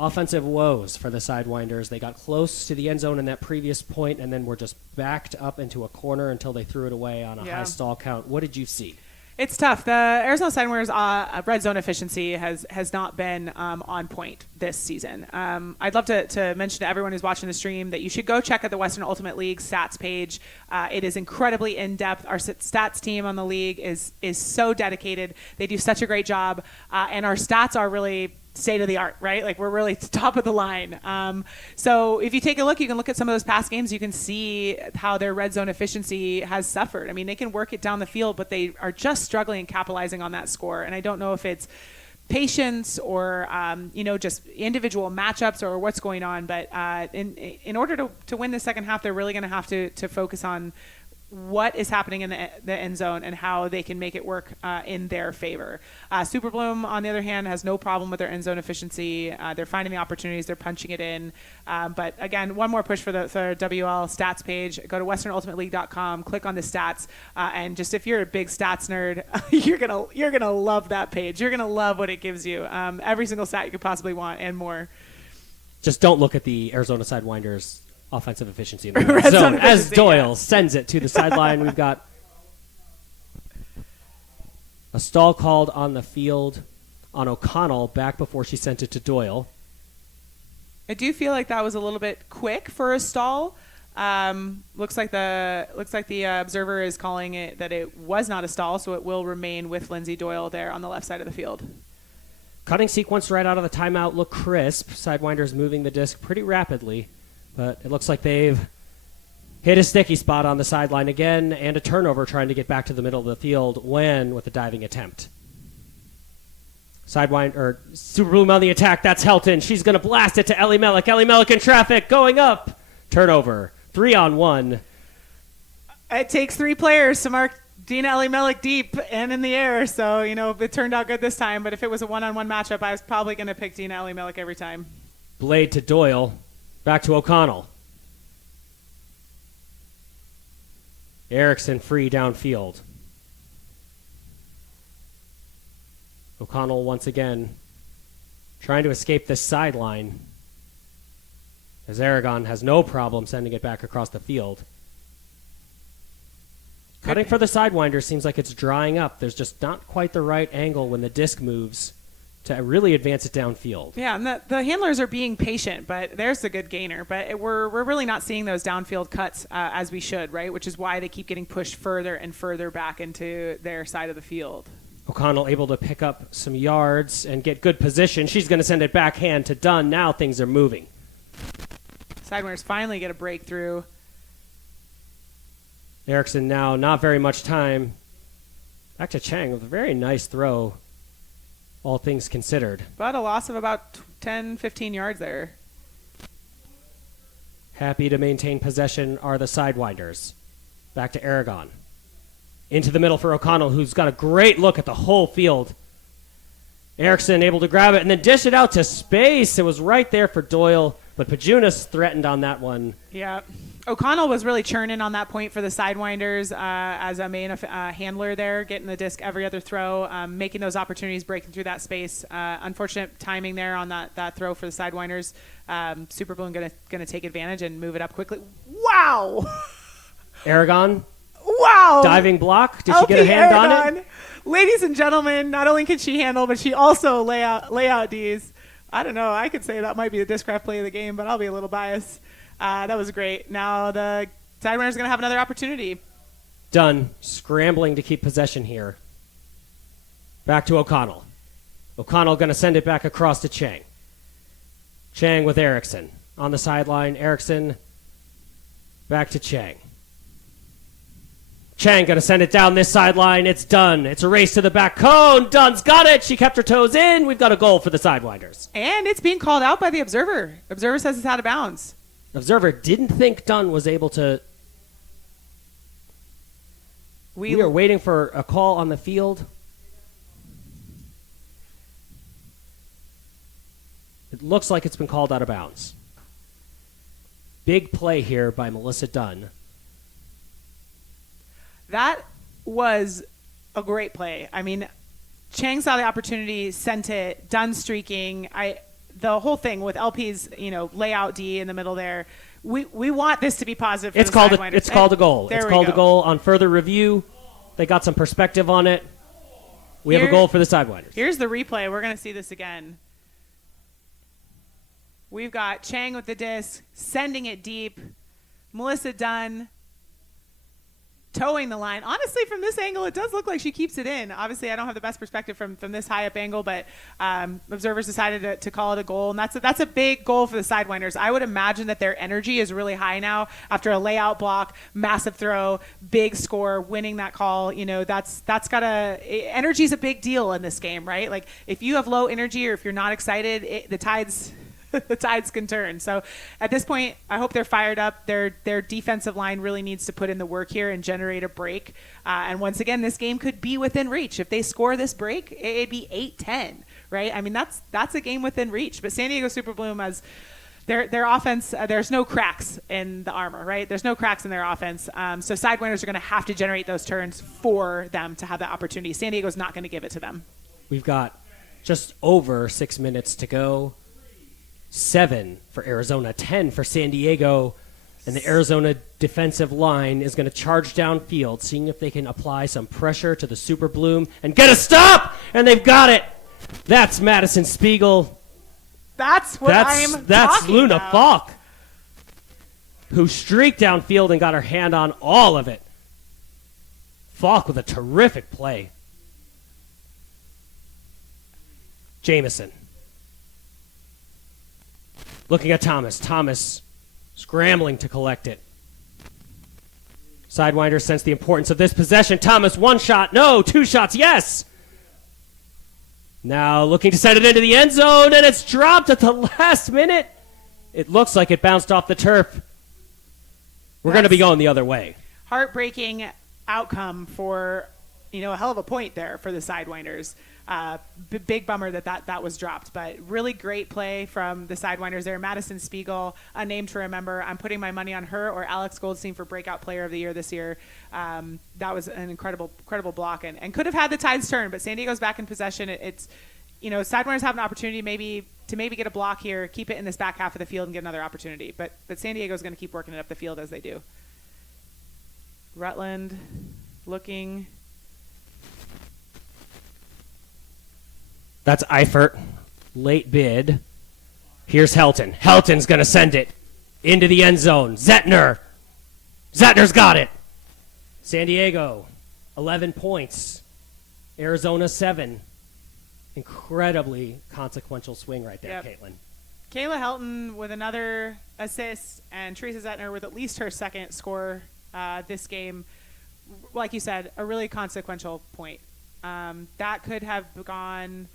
offensive woes for the Sidewinders. They got close to the end zone in that previous point and then were just backed up into a corner until they threw it away on a high stall count. What did you see? It's tough. The Arizona Sidewinders' red zone efficiency has not been on point this season. I'd love to mention to everyone who's watching the stream that you should go check out the Western Ultimate League stats page. It is incredibly in-depth. Our stats team on the league is so dedicated. They do such a great job, and our stats are really state of the art, right? Like we're really top of the line. So if you take a look, you can look at some of those past games. You can see how their red zone efficiency has suffered. I mean, they can work it down the field, but they are just struggling and capitalizing on that score. And I don't know if it's patience or just individual matchups or what's going on. But in order to win the second half, they're really going to have to focus on what is happening in the end zone and how they can make it work in their favor. Super Bloom, on the other hand, has no problem with their end zone efficiency. They're finding the opportunities. They're punching it in. But again, one more push for the WUL stats page. Go to westernultimateleague.com, click on the stats, and just if you're a big stats nerd, you're gonna love that page. You're gonna love what it gives you. Every single stat you could possibly want and more. Just don't look at the Arizona Sidewinders offensive efficiency in the red zone as Doyle sends it to the sideline. We've got a stall called on the field on O'Connell back before she sent it to Doyle. I do feel like that was a little bit quick for a stall. Looks like the observer is calling it that it was not a stall, so it will remain with Lindsay Doyle there on the left side of the field. Cutting sequence right out of the timeout look crisp. Sidewinders moving the disc pretty rapidly. But it looks like they've hit a sticky spot on the sideline again and a turnover trying to get back to the middle of the field with a diving attempt. Super Bloom on the attack. That's Helton. She's going to blast it to Ellie Mellick. Ellie Mellick in traffic going up. Turnover. 3-on-1. It takes 3 players to mark Dina Ellie Mellick deep and in the air. So, it turned out good this time. But if it was a one-on-one matchup, I was probably going to pick Dina Ellie Mellick every time. Blade to Doyle. Back to O'Connell. Erickson free downfield. O'Connell once again trying to escape this sideline as Aragon has no problem sending it back across the field. Cutting for the Sidewinders seems like it's drying up. There's just not quite the right angle when the disc moves to really advance it downfield. Yeah, and the handlers are being patient, but there's a good gainer. But we're really not seeing those downfield cuts as we should, right? Which is why they keep getting pushed further and further back into their side of the field. O'Connell able to pick up some yards and get good position. She's going to send it backhand to Dunn. Now things are moving. Sidewinders finally get a breakthrough. Erickson now not very much time. Back to Chang with a very nice throw, all things considered. But a loss of about 10, 15 yards there. Happy to maintain possession are the Sidewinders. Back to Aragon. Into the middle for O'Connell, who's got a great look at the whole field. Erickson able to grab it and then dish it out to space. It was right there for Doyle, but Pajunas threatened on that one. Yeah. O'Connell was really churning on that point for the Sidewinders as a main handler there, getting the disc every other throw, making those opportunities, breaking through that space. Unfortunate timing there on that throw for the Sidewinders. Super Bloom gonna take advantage and move it up quickly. Wow! Aragon. Wow! Diving block. Did she get a hand on it? Ladies and gentlemen, not only can she handle, but she also lay out Ds. I don't know. I could say that might be the discraft play of the game, but I'll be a little biased. That was great. Now the Sidewinders are going to have another opportunity. Dunn scrambling to keep possession here. Back to O'Connell. O'Connell going to send it back across to Chang. Chang with Erickson. On the sideline, Erickson back to Chang. Chang going to send it down this sideline. It's done. It's a race to the back cone. Dunn's got it. She kept her toes in. We've got a goal for the Sidewinders. And it's being called out by the observer. Observer says it's out of bounds. Observer didn't think Dunn was able to. We are waiting for a call on the field. It looks like it's been called out of bounds. Big play here by Melissa Dunn. That was a great play. I mean, Chang saw the opportunity, sent it, Dunn streaking. The whole thing with LP's, layout D in the middle there. We want this to be positive for it's the called Sidewinders. It's called a goal. There it's we called go. a goal on further review. They got some perspective on it. We have a goal for the Sidewinders. Here's the replay. We're going to see this again. We've got Chang with the disc, sending it deep. Melissa Dunn towing the line. Honestly, from this angle, it does look like she keeps it in. Obviously, I don't have the best perspective from this high up angle, but observers decided to call it a goal, and that's a big goal for the Sidewinders. I would imagine that their energy is really high now after a layout block, massive throw, big score, winning that call. You know, that's got energy is a big deal in this game, right? Like if you have low energy or if you're not excited, the tides. The tides can turn. So at this point, I hope they're fired up. Their defensive line really needs to put in the work here and generate a break. And once again, this game could be within reach. If they score this break, it'd be 8-10, right? I mean, that's a game within reach. But San Diego Super Bloom has their offense, there's no cracks in the armor, right? There's no cracks in their offense. So Sidewinders are going to have to generate those turns for them to have that opportunity. San Diego's not going to give it to them. We've got just over 6 minutes to go. 7 for Arizona, 10 for San Diego, and the Arizona defensive line is going to charge downfield, seeing if they can apply some pressure to the Super Bloom and get a stop, and they've got it. That's Madison Spiegel. That's That's Luna about. Falk, who streaked downfield and got her hand on all of it. Falk with a terrific play. Jameson. Looking at Thomas. Thomas scrambling to collect it. Sidewinders sense the importance of this possession. Thomas, 1 shot. No, 2 shots. Yes. Now looking to send it into the end zone, and it's dropped at the last minute. It looks like it bounced off the turf. We're going to be going the other way. Heartbreaking outcome for, a hell of a point there for the Sidewinders. Big bummer that was dropped, but really great play from the Sidewinders there. Madison Spiegel, a name to remember. I'm putting my money on her or Alex Goldstein for Breakout Player of the Year this year. That was an incredible block and could have had the tides turn, but San Diego's back in possession. It's, Sidewinders have an opportunity maybe get a block here, keep it in this back half of the field and get another opportunity. But San Diego's going to keep working it up the field as they do. Rutland looking. That's Eifert. Late bid. Here's Helton. Helton's going to send it into the end zone. Zettner. Zettner's got it. San Diego, 11 points. Arizona, 7. Incredibly consequential swing right there, Yep. Caitlin. Kayla Helton with another assist, and Teresa Zettner with at least her second score this game. Like you said, a really consequential point. That could have gone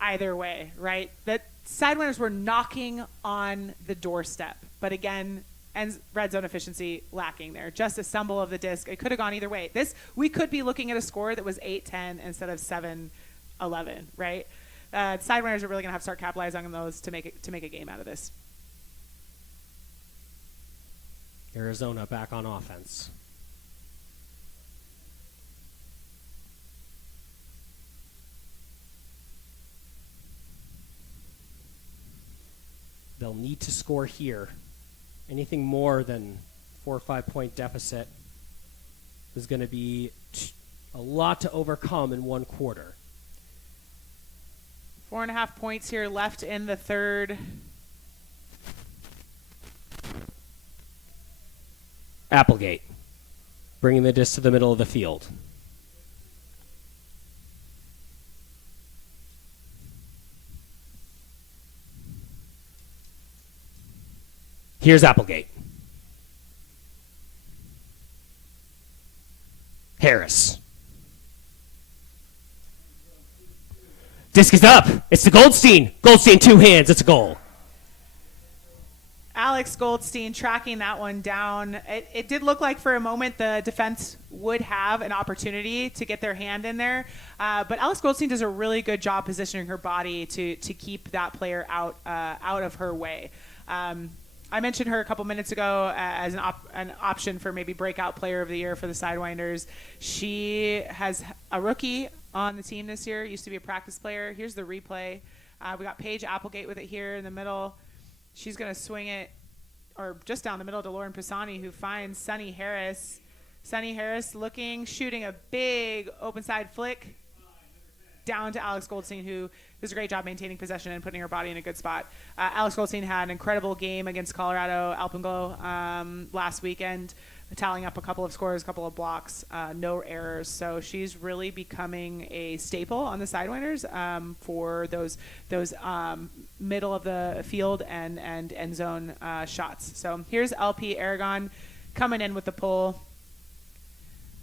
either way, right? The Sidewinders were knocking on the doorstep, but again, and red zone efficiency lacking there. Just a stumble of the disc. It could have gone either way. We could be looking at a score that was 8-10 instead of 7-11, right? Sidewinders are really going to have to start capitalizing on those to make a game out of this. Arizona back on offense. They'll need to score here. Anything more than 4 or 5 point deficit is going to be a lot to overcome in one quarter. 4.5 points here left in the third. Applegate, bringing the disc to the middle of the field. Here's Applegate. Harris. Disc is up. It's to Goldstein. Goldstein, 2 hands. It's a goal. Alex Goldstein tracking that one down. It did look like for a moment the defense would have an opportunity to get their hand in there. But Alex Goldstein does a really good job positioning her body to keep that player out of her way. I mentioned her a couple minutes ago as an option for maybe breakout player of the year for the Sidewinders. She has a rookie on the team this year, used to be a practice player. Here's the replay. We got Paige Applegate with it here in the middle. She's going to swing it, or just down the middle to Lauren Pisani, who finds Sunny Harris. Sunny Harris looking, shooting a big open side flick. down to Alex Goldstein, who does a great job maintaining possession and putting her body in a good spot. Alex Goldstein had an incredible game against Colorado Alpenglow last weekend, tallying up a couple of scores, a couple of blocks, no errors. So she's really becoming a staple on the Sidewinders for those middle of the field and end zone shots. So here's LP Aragon coming in with the pull.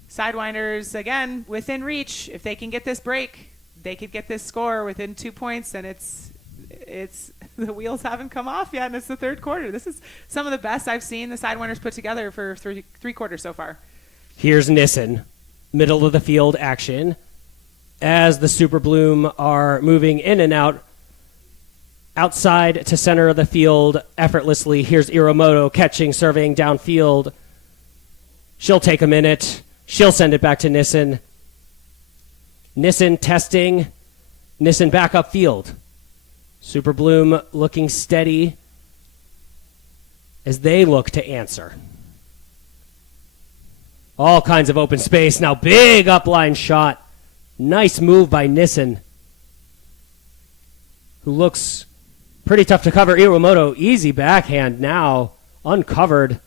Sidewinders, again, within reach. If they can get this break, they could get this score within 2 points, and it's the wheels haven't come off yet, and it's the third quarter. This is some of the best I've seen the Sidewinders put together for three quarters so far. Here's Nissen, middle of the field action, as the Super Bloom are moving in and out, outside to center of the field effortlessly. Here's Iramoto catching, surveying downfield. She'll take a minute. She'll send it back to Nissen. Nissen testing. Nissen back upfield. Super Bloom looking steady as they look to answer. All kinds of open space. Now big upline shot. Nice move by Nissen, who looks pretty tough to cover. Iramoto, easy backhand now, uncovered.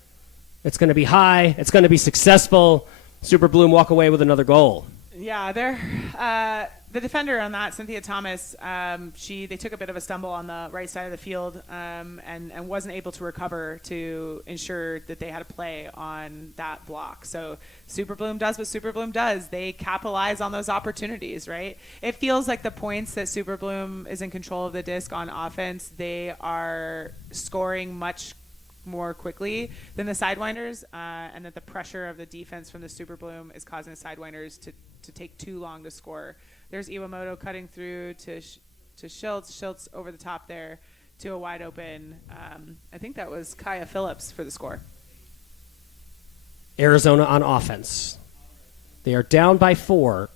It's going to be high. It's going to be successful. Super Bloom walk away with another goal. Yeah, they're the defender on that, Cynthia Thomas. They took a bit of a stumble on the right side of the field and wasn't able to recover to ensure that they had a play on that block. So Super Bloom does what Super Bloom does. They capitalize on those opportunities, right? It feels like the points that Super Bloom is in control of the disc on offense, they are scoring much more quickly than the Sidewinders, and that the pressure of the defense from the Super Bloom is causing the Sidewinders to take too long to score. There's Iwamoto cutting through to Schultz. Schultz over the top there to a wide open. I think that was Kaya Phillips for the score. Arizona on offense. They are down by 4.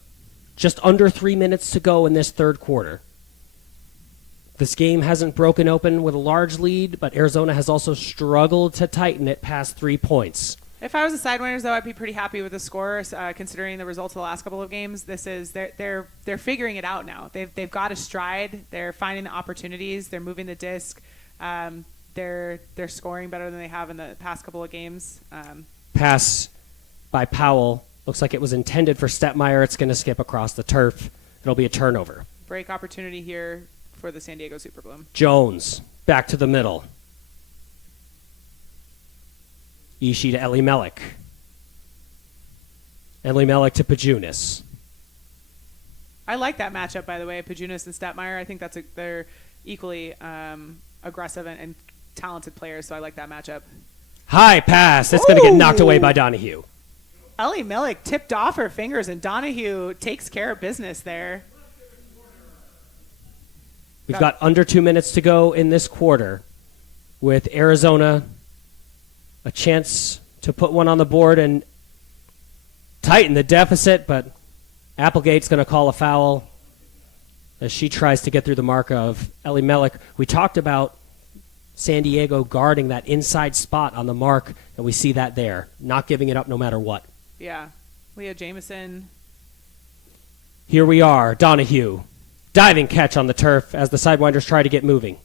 Just under 3 minutes to go in this third quarter. This game hasn't broken open with a large lead, but Arizona has also struggled to tighten it past 3 points. If I was the Sidewinders, though, I'd be pretty happy with the score, considering the results of the last couple of games. They're figuring it out now. They've got a stride. They're finding the opportunities. They're moving the disc. They're scoring better than they have in the past couple of games. Pass by Powell. Looks like it was intended for Stepmeyer. It's going to skip across the turf. It'll be a turnover. Break opportunity here for the San Diego Super Bloom. Jones back to the middle. Ishii to Elimelech. Elimelech to Pajunas. I like that matchup, by the way, Pajunas and Stepmeyer. I think they're equally aggressive and talented players, so I like that matchup. High pass. That's going to get knocked away by Donahue. Elimelech tipped off her fingers, and Donahue takes care of business there. We've got under 2 minutes to go in this quarter with Arizona a chance to put one on the board and tighten the deficit, but Applegate's going to call a foul as she tries to get through the mark of Elimelech. We talked about San Diego guarding that inside spot on the mark, and we see that there, not giving it up no matter what. Yeah. Leah Jameson. Here we are, Donahue. Diving catch on the turf as the Sidewinders try to get moving.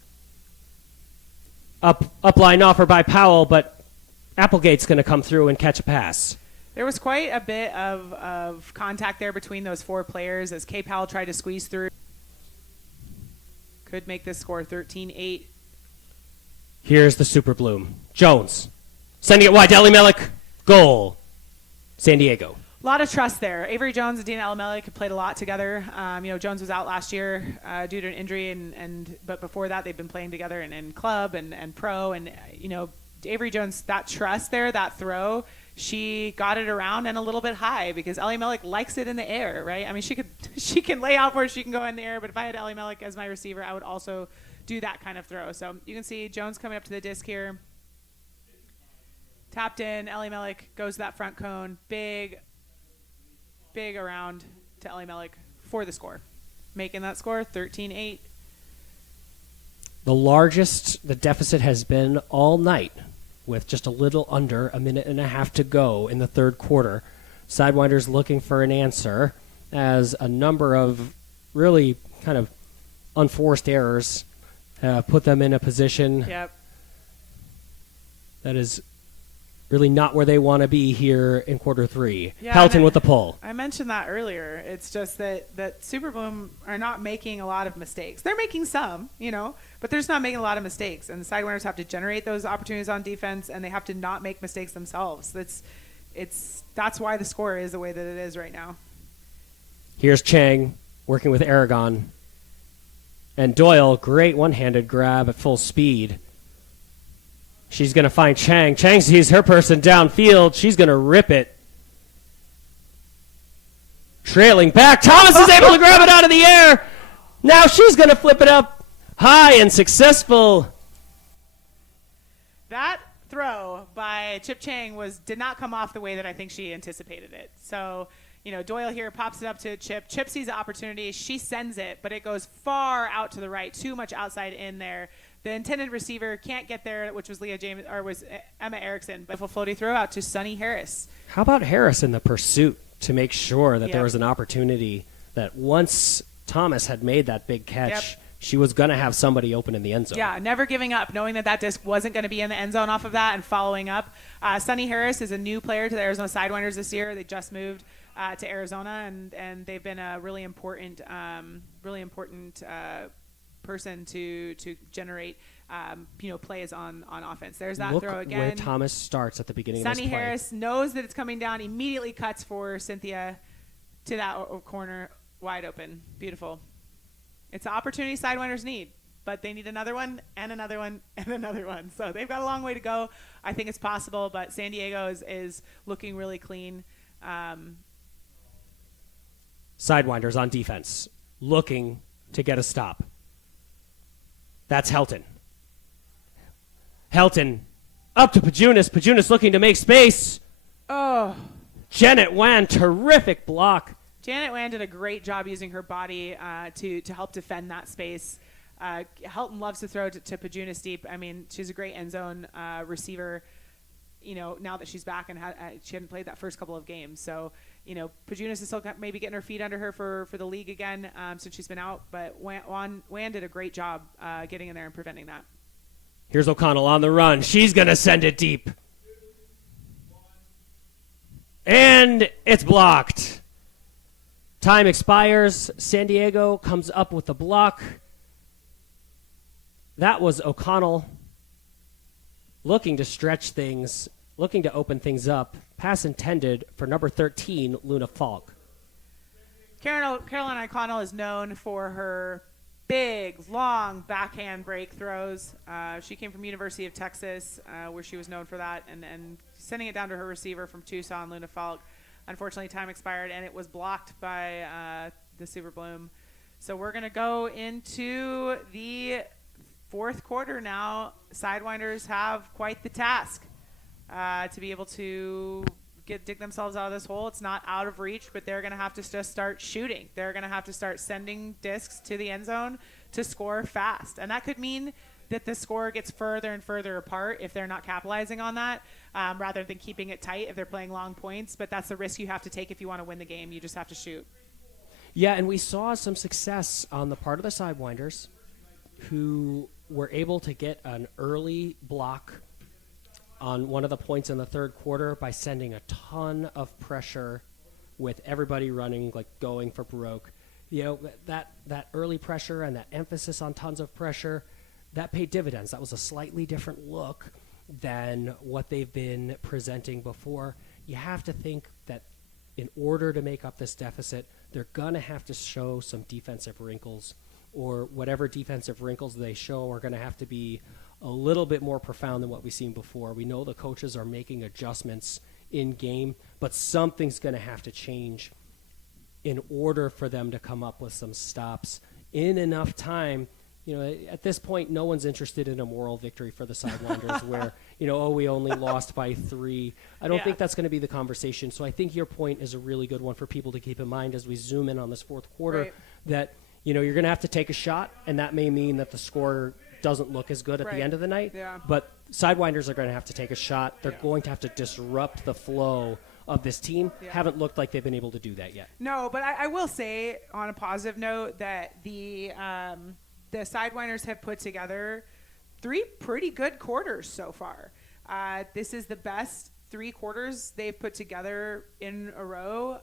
Upline offer by Powell, but Applegate's going to come through and catch a pass. There was quite a bit of contact there between those 4 players as Kay Powell tried to squeeze through. Could make this score 13-8. Here's the Super Bloom. Jones. Sending it wide to Elimelech. Goal. San Diego. A lot of trust there. Avery Jones and Dina Elimelech have played a lot together. Jones was out last year due to an injury, but before that they've been playing together in club and pro. And Avery Jones, that trust there, that throw, she got it around and a little bit high because Elimelech likes it in the air, right? I mean, she can lay out where she can go in the air, but if I had Elimelech as my receiver, I would also do that kind of throw. So you can see Jones coming up to the disc here. Tapped in, Elimelech goes to that front cone. Big around to Elimelech for the score. Making that score 13-8. The largest the deficit has been all night, with just a little under a minute and a half to go in the third quarter. Sidewinders looking for an answer as a number of really kind of unforced errors put them in a position Yep. that is really not where they want to be here in quarter 3. Yeah, Helton with the pull. I mentioned that earlier. It's just that Super Bloom are not making a lot of mistakes. They're making some, but they're just not making a lot of mistakes. And the Sidewinders have to generate those opportunities on defense, and they have to not make mistakes themselves. That's why the score is the way that it is right now. Here's Chang working with Aragon. And Doyle, great one-handed grab at full speed. She's going to find Chang. Chang sees her person downfield. She's going to rip it. Trailing back. Thomas is able to grab it out of the air. Now she's going to flip it up high and successful. That throw by Chip Chang did not come off the way that I think she anticipated it. So, Doyle here pops it up to Chip. Chip sees the opportunity. She sends it, but it goes far out to the right, too much outside in there. The intended receiver can't get there, which was was Emma Erickson. But a floaty throw out to Sunny Harris. How about Harris in the pursuit to make sure that Yep. there was an opportunity that once Thomas had made that big catch, Yep. she was going to have somebody open in the end zone. Yeah, never giving up, knowing that disc wasn't going to be in the end zone off of that and following up. Sunny Harris is a new player to the Arizona Sidewinders this year. They just moved to Arizona, and they've been a really important person to generate plays on offense. There's that Look throw again. where Thomas starts at the beginning of this Sunny play. Harris knows that it's coming down, immediately cuts for Cynthia to that corner, wide open. Beautiful. It's an opportunity Sidewinders need, but they need another one and another one and another one. So they've got a long way to go. I think it's possible, but San Diego is looking really clean. Sidewinders on defense, looking to get a stop. That's Helton. Helton up to Pajunas. Pajunas looking to make space. Oh, Janet Wan, terrific block. Janet Wan did a great job using her body to help defend that space. Helton loves to throw to Pajunas deep. I mean, she's a great end zone receiver. Now that she's back and she hadn't played that first couple of games, so Pajunas is still maybe getting her feet under her for the league again since she's been out. But Wan did a great job getting in there and preventing that. Here's O'Connell on the run. She's going to send it deep. And it's blocked. Time expires. San Diego comes up with the block. That was O'Connell looking to stretch things, looking to open things up. Pass intended for number 13, Luna Falk. Caroline O'Connell is known for her big, long backhand break throws. She came from University of Texas, where she was known for that, and sending it down to her receiver from Tucson, Luna Falk. Unfortunately, time expired, and it was blocked by the Super Bloom. So we're going to go into the fourth quarter now. Sidewinders have quite the task to be able to dig themselves out of this hole. It's not out of reach, but they're going to have to just start shooting. They're going to have to start sending discs to the end zone to score fast. And that could mean that the score gets further and further apart if they're not capitalizing on that, rather than keeping it tight if they're playing long points. But that's the risk you have to take if you want to win the game. You just have to shoot. Yeah, and we saw some success on the part of the Sidewinders, who were able to get an early block on one of the points in the third quarter by sending a ton of pressure with everybody running, like going for broke. That early pressure and that emphasis on tons of pressure, that paid dividends. That was a slightly different look than what they've been presenting before. You have to think that in order to make up this deficit, they're going to have to show some defensive wrinkles, or whatever defensive wrinkles they show are going to have to be a little bit more profound than what we've seen before. We know the coaches are making adjustments in game, but something's going to have to change in order for them to come up with some stops in enough time. At this point, no one's interested in a moral victory for the Sidewinders where, we only lost by 3. I don't think that's going to be the conversation. So I think your point is a really good one for people to keep in mind as we zoom in on this fourth quarter, Right. that, you're going to have to take a shot, and that may mean that the score doesn't look as good at Right. the end of the night. Yeah. But Sidewinders are going to have to take a shot. They're going to have to disrupt the flow of this team haven't looked like they've been able to do that yet. No, but I will say on a positive note that the Sidewinders have put together 3 pretty good quarters so far. This is the best 3 quarters they've put together in a row,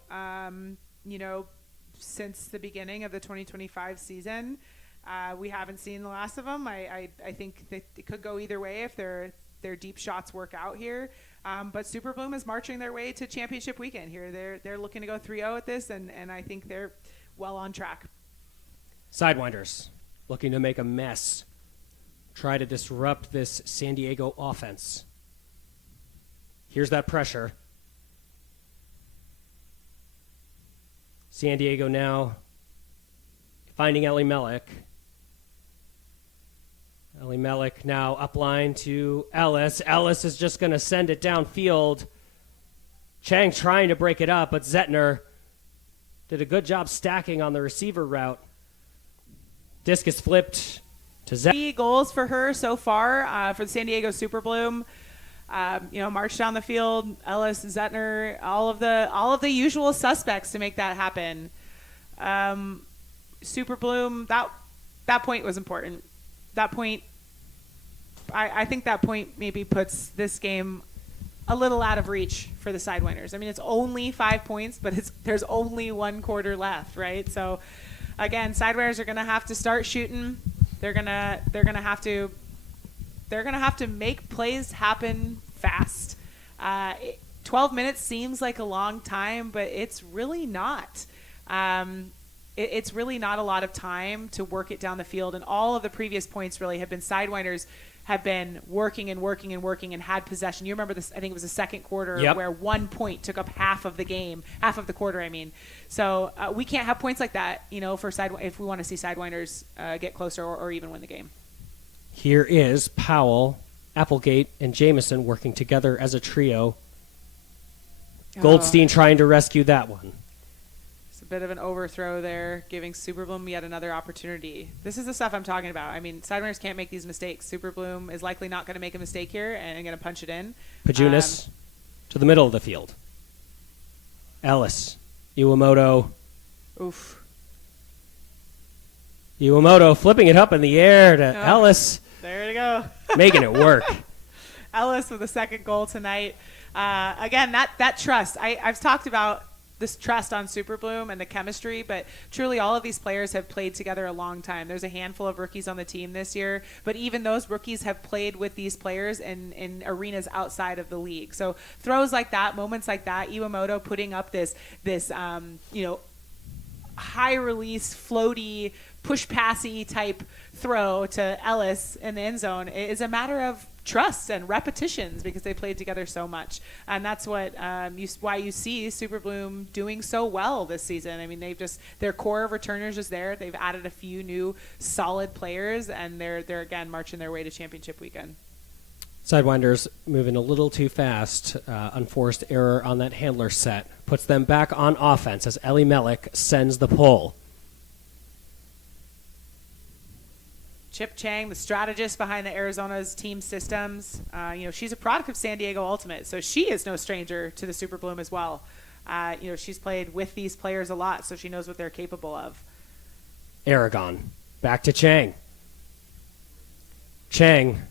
since the beginning of the 2025 season. We haven't seen the last of them. I think that it could go either way if their deep shots work out here. But Super Bloom is marching their way to championship weekend here. They're looking to go 3-0 at this, and I think they're well on track. Sidewinders looking to make a mess. Try to disrupt this San Diego offense. Here's that pressure. San Diego now finding Ellie Mellick. Ellie Mellick now upline to Ellis. Ellis is just going to send it downfield. Chang trying to break it up, but Zettner did a good job stacking on the receiver route. Disc is flipped to Zettner. 3 goals for her so far for the San Diego Super Bloom. March down the field, Ellis, Zettner, all of the usual suspects to make that happen. Super Bloom, that point was important. That point, I think that point maybe puts this game a little out of reach for the Sidewinders. I mean, it's only 5 points, but there's only 1 quarter left, right? So, again, Sidewinders are going to have to start shooting. They're gonna have to make plays happen fast. 12 minutes seems like a long time, but it's really not. It's really not a lot of time to work it down the field. And all of the previous points really have been Sidewinders have been working and had possession. You remember this? I think it was the second quarter where 1 point took up half of the game, half of the quarter. I mean, so we can't have points like that, for if we want to see Sidewinders get closer or even win the game. Here is Powell, Applegate, and Jameson working together as a trio. Goldstein trying to rescue that one. It's a bit of an overthrow there, giving Super Bloom yet another opportunity. This is the stuff I'm talking about. I mean, Sidewinders can't make these mistakes. Super Bloom is likely not going to make a mistake here and going to punch it in. Pajunas to the middle of the field. Ellis, Iwamoto. Oof. Iwamoto flipping it up in the air to Ellis. There you go. Making it work. Ellis with the second goal tonight. Again, that trust. I've talked about this trust on Super Bloom and the chemistry, but truly all of these players have played together a long time. There's a handful of rookies on the team this year, but even those rookies have played with these players in arenas outside of the league. So throws like that, moments like that, Iwamoto putting up this high release, floaty, push passy type throw to Ellis in the end zone is a matter of trust and repetitions because they played together so much. And that's what why you see Super Bloom doing so well this season. I mean, their core of returners is there. They've added a few new solid players, and they're again marching their way to championship weekend. Sidewinders moving a little too fast. Unforced error on that handler set. Puts them back on offense as Ellie Mellick sends the pull. Chip Chang, the strategist behind the Arizona's team systems. She's a product of San Diego Ultimate, so she is no stranger to the Super Bloom as well. She's played with these players a lot, so she knows what they're capable of. Aragon. Back to Chang. Chang.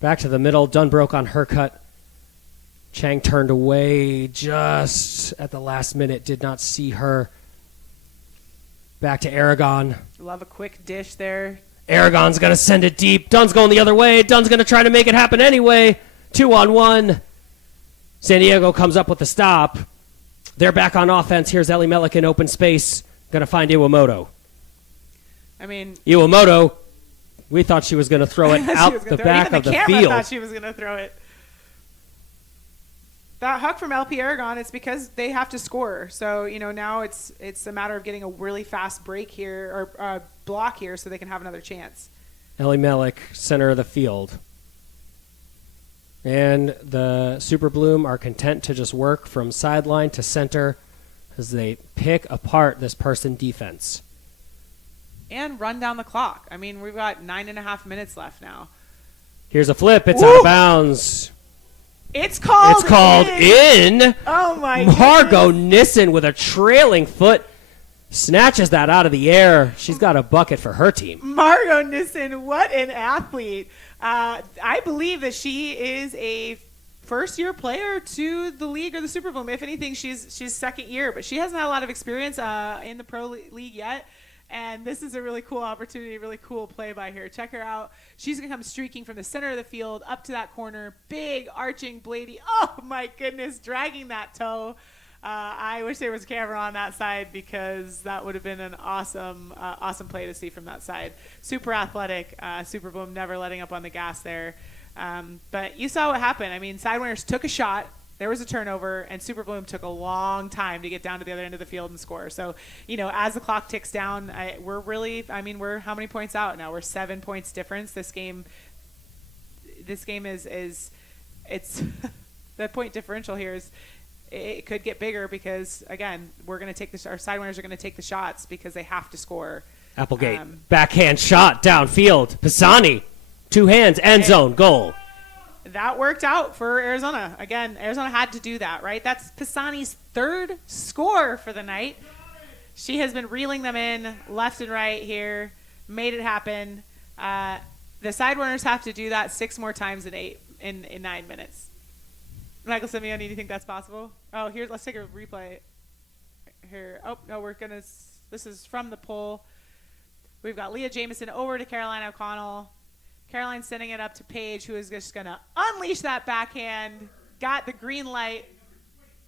Back to the middle. Dunbroke on her cut. Chang turned away just at the last minute. Did not see her. Back to Aragon. Love a quick dish there. Aragon's going to send it deep. Dunn's going the other way. Dunn's going to try to make it happen anyway. 2-on-1. San Diego comes up with the stop. They're back on offense. Here's Ellie Mellick in open space. Going to find Iwamoto. I mean, Iwamoto, we thought she was going to throw it out the back of the field. Camera thought she was going to throw it. That huck from LP Aragon, it's because they have to score. So, now it's a matter of getting a really fast break here or block here so they can have another chance. Ellie Mellick, center of the field. And the Super Bloom are content to just work from sideline to center as they pick apart this person defense. And run down the clock. I mean, we've got 9.5 minutes left now. Here's a flip. It's out of bounds. It's called in. Oh, my Margot goodness. Nissen with a trailing foot snatches that out of the air. She's got a bucket for her team. Margot Nissen, what an athlete. I believe that she is a first-year player to the league or the Super Bowl. If anything, she's second year, but she hasn't had a lot of experience in the pro league yet. And this is a really cool opportunity, really cool play by her. Check her out. She's going to come streaking from the center of the field up to that corner. Big arching bladey. Oh, my goodness, dragging that toe. I wish there was a camera on that side because that would have been an awesome play to see from that side. Super athletic. Super Boom never letting up on the gas there. But you saw what happened. I mean, Sidewinders took a shot. There was a turnover, and Super Bloom took a long time to get down to the other end of the field and score. So, as the clock ticks down, we're how many points out now? We're 7 points difference. This game is it's the point differential here is it could get bigger because, again, our Sidewinders are going to take the shots because they have to score. Applegate, backhand shot downfield. Pisani, two hands, end zone, goal. That worked out for Arizona. Again, Arizona had to do that, right? That's Pisani's third score for the night. She has been reeling them in left and right here, made it happen. The Sidewinders have to do that 6 more times in 9 minutes. Michael Simeone, do you think that's possible? Oh, let's take a replay here. Oh, no, this is from the poll. We've got Leah Jamison over to Caroline O'Connell. Caroline sending it up to Paige, who is just going to unleash that backhand. Got the green light.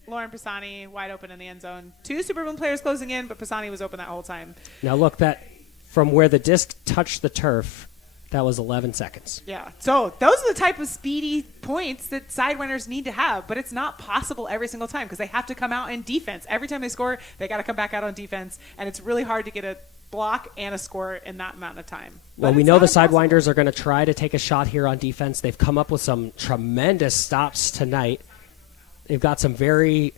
Lauren Pisani wide open in the end zone. 2 Super Bowl players closing in, but Pisani was open that whole time. Now look, that from where the disc touched the turf, that was 11 seconds. Yeah. So those are the type of speedy points that Sidewinders need to have, but it's not possible every single time because they have to come out in defense. Every time they score, they got to come back out on defense, and it's really hard to get a block and a score in that amount of time. Well, we know the Sidewinders are going to try to take a shot here on defense. They've come up with some tremendous stops tonight. They've got some very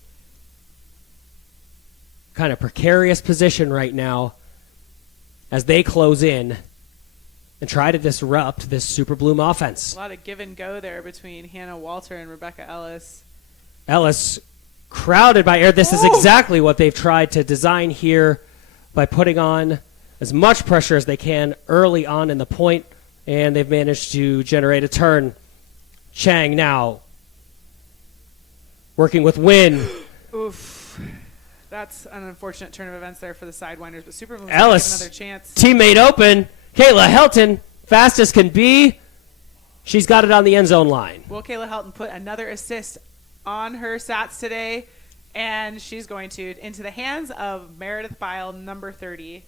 kind of precarious position right now as they close in and try to disrupt this Super Bloom offense. A lot of give and go there between Hannah Walter and Rebecca Ellis. Ellis crowded by air. This is exactly what they've tried to design here by putting on as much pressure as they can early on in the point, and they've managed to generate a turn. Chang now working with Wynn. Oof. That's an unfortunate turn of events there for the Sidewinders, but Super Boom's Ellis, another chance. teammate open. Kayla Helton, fast as can be. She's got it on the end zone line. Will Kayla Helton put another assist on her stats today? And she's going into the hands of Meredith Bile, number 30.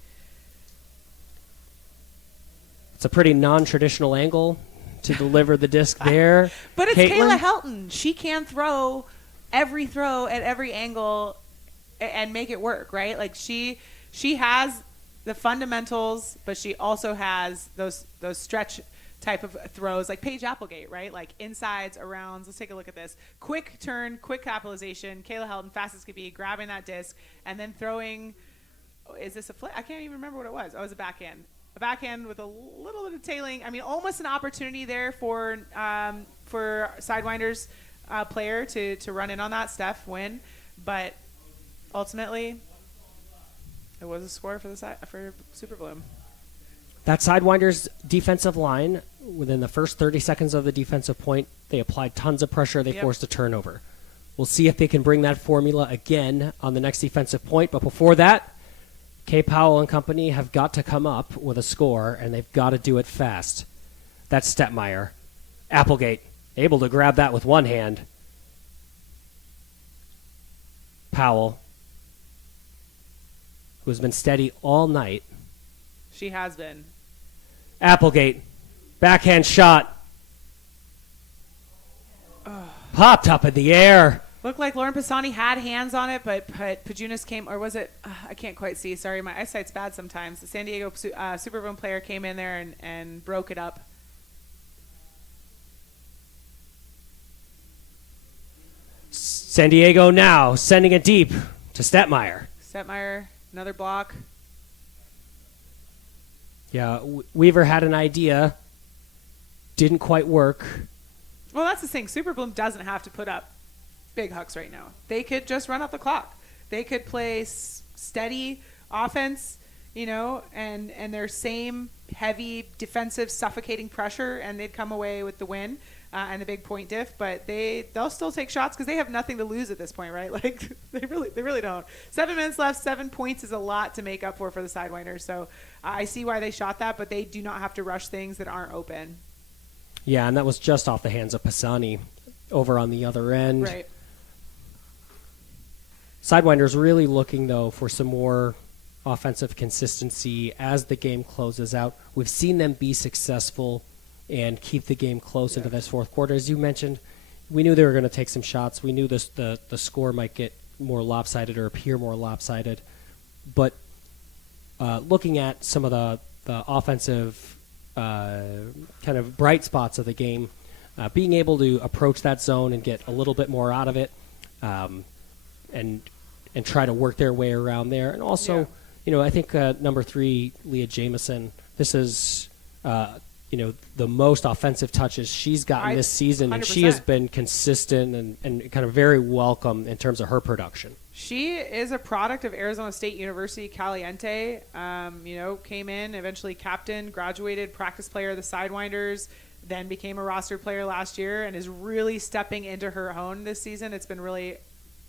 It's a pretty non-traditional angle to deliver the disc there. But it's Caitlin. Kayla Helton. She can throw every throw at every angle and make it work, right? Like she has the fundamentals, but she also has those stretch type of throws like Paige Applegate, right? Like insides, arounds. Let's take a look at this. Quick turn, quick capitalization. Kayla Helton, fast as could be, grabbing that disc and then throwing. Is this a flip? I can't even remember what it was. Oh, it was a backhand. A backhand with a little bit of tailing. I mean, almost an opportunity there for Sidewinders player to run in on that. Steph Wynn, but ultimately it was a score for for Super Bloom. That Sidewinders defensive line, within the first 30 seconds of the defensive point, they applied tons of pressure. They forced a turnover. We'll see if they can bring that formula again on the next defensive point. But before that, Kay Powell and company have got to come up with a score, and they've got to do it fast. That's Stetmeyer. Applegate, able to grab that with one hand. Powell, who has been steady all night. She has been. Applegate, backhand shot. Popped up in the air. Looked like Lauren Pisani had hands on it, but Pajunas came, or was it? I can't quite see. Sorry, my eyesight's bad sometimes. The San Diego Super Bowl player came in there and broke it up. San Diego now sending it deep to Stetmeyer. Stetmeyer, another block. Yeah, Weaver had an idea. Didn't quite work. Well, that's the thing. Super Bloom doesn't have to put up big hucks right now. They could just run up the clock. They could play steady offense, and their same heavy defensive suffocating pressure, and they'd come away with the win and the big point diff. But they'll still take shots because they have nothing to lose at this point, right? Like they really don't. 7 minutes left. 7 points is a lot to make up for the Sidewinders. So I see why they shot that, but they do not have to rush things that aren't open. Yeah, and that was just off the hands of Pisani over on the other end. Right. Sidewinders really looking, though, for some more offensive consistency as the game closes out. We've seen them be successful and keep the game close into this fourth quarter. As you mentioned, we knew they were going to take some shots. We knew the score might get more lopsided or appear more lopsided. But looking at some of the offensive kind of bright spots of the game, being able to approach that zone and get a little bit more out of it, and try to work their way around there. And also, I think number 3, Leah Jameson, this is the most offensive touches she's gotten this season, 100%. And she has been consistent and kind of very welcome in terms of her production. She is a product of Arizona State University Caliente. Came in, eventually captain, graduated, practice player of the Sidewinders, then became a roster player last year, and is really stepping into her own this season. It's been really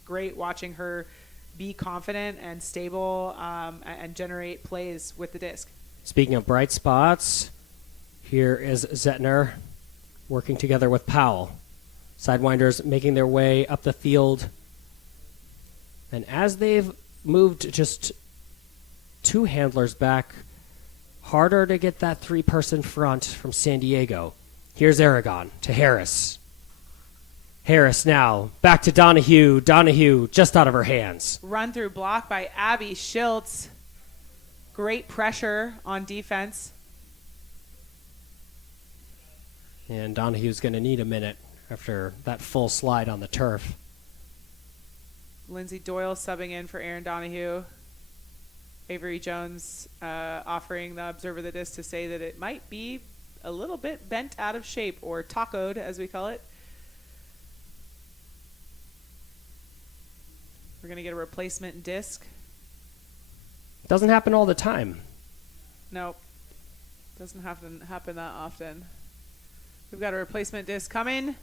great watching her be confident and stable and generate plays with the disc. Speaking of bright spots, here is Zettner working together with Powell. Sidewinders making their way up the field. And as they've moved just 2 handlers back, harder to get that 3-person front from San Diego. Here's Aragon to Harris. Harris now back to Donahue. Donahue just out of her hands. Run through block by Abby Schiltz. Great pressure on defense. And Donahue's going to need a minute after that full slide on the turf. Lindsay Doyle subbing in for Aaron Donahue. Avery Jones offering the observer the disc to say that it might be a little bit bent out of shape, or tacoed as we call it. We're going to get a replacement disc. Doesn't happen all the time. Nope. Doesn't happen that often. We've got a replacement disc coming.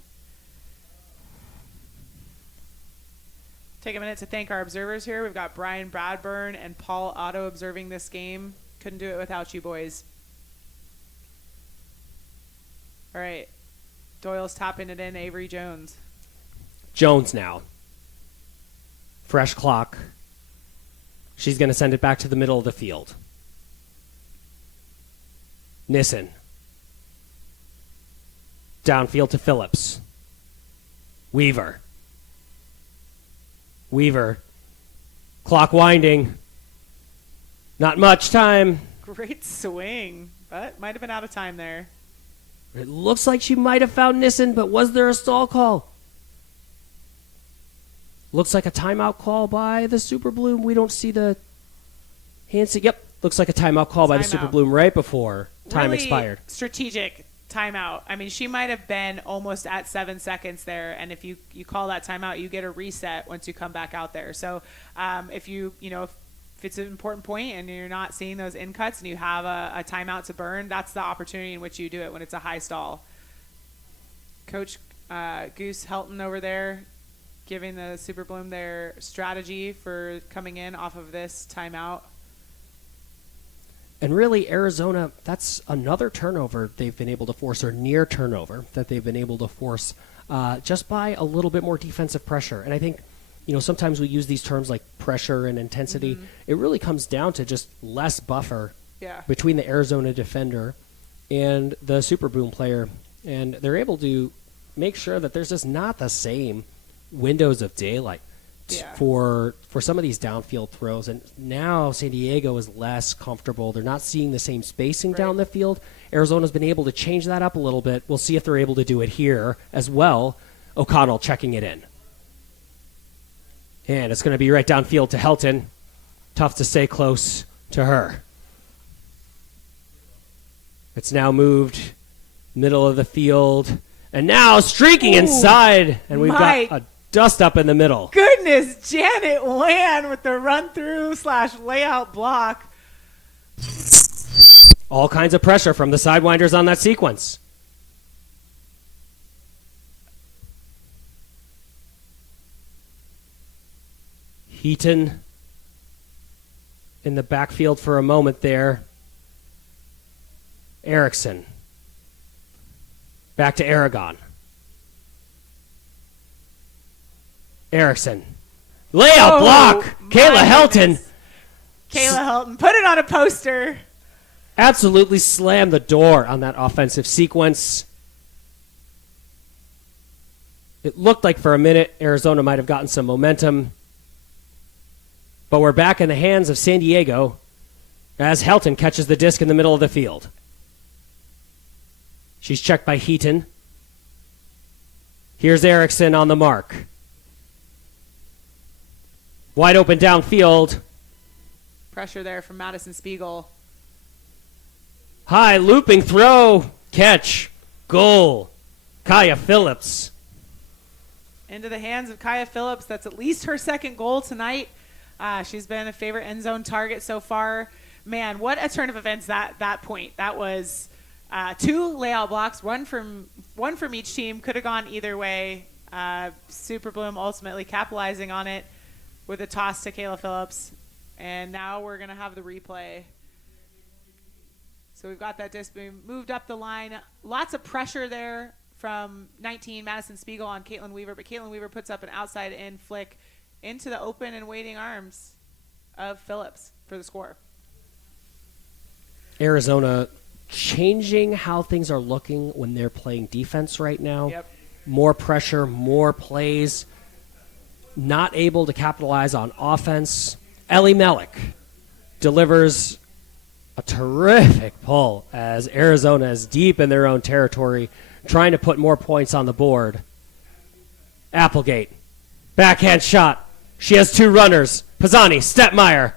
Take a minute to thank our observers here. We've got Brian Bradburn and Paul Otto observing this game. Couldn't do it without you boys. All right. Doyle's tapping it in. Avery Jones. Jones now. Fresh clock. She's going to send it back to the middle of the field. Nissen. Downfield to Phillips. Weaver. Clock winding. Not much time. Great swing, but might have been out of time there. It looks like she might have found Nissen, but was there a stall call? Looks like a timeout call by the Super Bloom. We don't see the hands. Yep, looks like a timeout call by the Super Bloom right before time really expired. Strategic timeout. I mean, she might have been almost at 7 seconds there, and if you call that timeout, you get a reset once you come back out there. So if if it's an important point and you're not seeing those in cuts and you have a timeout to burn, that's the opportunity in which you do it when it's a high stall. Coach Goose Helton over there giving the Super Bloom their strategy for coming in off of this timeout. And really, Arizona, that's another turnover they've been able to force, or near turnover that they've been able to force just by a little bit more defensive pressure. And I think, sometimes we use these terms like pressure and intensity. Mm-hmm. It really comes down to just less buffer between the Arizona defender and the Super Bloom player. And they're able to make sure that there's just not the same windows of daylight for some of these downfield throws. And now San Diego is less comfortable. They're not seeing the same spacing down the field. Arizona's been able to change that up a little bit. We'll see if they're able to do it here as well. O'Connell checking it in. And it's going to be right downfield to Helton. Tough to stay close to her. It's now moved middle of the field. And now streaking inside, and we've got a dust up in the middle. Goodness, Janet Wan with the run-through / layout block. All kinds of pressure from the Sidewinders on that sequence. Heaton in the backfield for a moment there. Erickson. Back to Aragon. Erickson. Layout block. Kayla Helton. Kayla Helton. Put it on a poster. Absolutely slammed the door on that offensive sequence. It looked like for a minute Arizona might have gotten some momentum. But we're back in the hands of San Diego as Helton catches the disc in the middle of the field. She's checked by Heaton. Here's Erickson on the mark. Wide open downfield. Pressure there from Madison Spiegel. High looping throw. Catch. Goal. Kaya Phillips. Into the hands of Kaya Phillips. That's at least her second goal tonight. She's been a favorite end zone target so far. Man, what a turn of events that point. That was 2 layout blocks, one from each team. Could have gone either way. Super Bloom ultimately capitalizing on it with a toss to Kayla Phillips. And now we're going to have the replay. So we've got that disc being moved up the line. Lots of pressure there from 19 Madison Spiegel on Caitlin Weaver, but Caitlin Weaver puts up an outside in flick into the open and waiting arms of Phillips for the score. Arizona changing how things are looking when they're playing defense right now. Yep. More pressure, more plays. Not able to capitalize on offense. Ellie Melick delivers a terrific pull as Arizona is deep in their own territory, trying to put more points on the board. Applegate. Backhand shot. She has 2 runners. Pisani, Stepmeyer.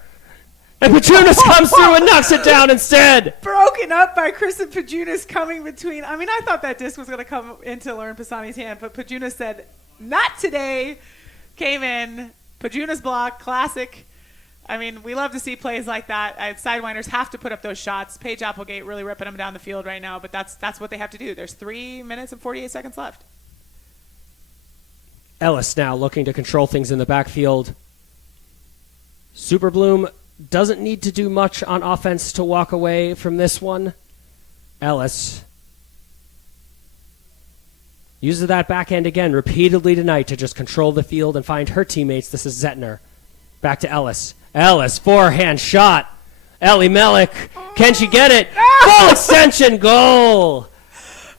And Pajunas comes through and knocks it down instead. Broken up by Kristen Pajunas coming between. I mean, I thought that disc was going to come into Lauren Pisani's hand, but Pajunas said, not today. Came in. Pajunas block, classic. I mean, we love to see plays like that. Sidewinders have to put up those shots. Paige Applegate really ripping them down the field right now, but that's what they have to do. There's 3 minutes and 48 seconds left. Ellis now looking to control things in the backfield. Super Bloom doesn't need to do much on offense to walk away from this one. Ellis uses that back end again repeatedly tonight to just control the field and find her teammates. This is Zettner. Back to Ellis. Ellis, forehand shot. Ellie Melick. Can she get it? Full extension goal.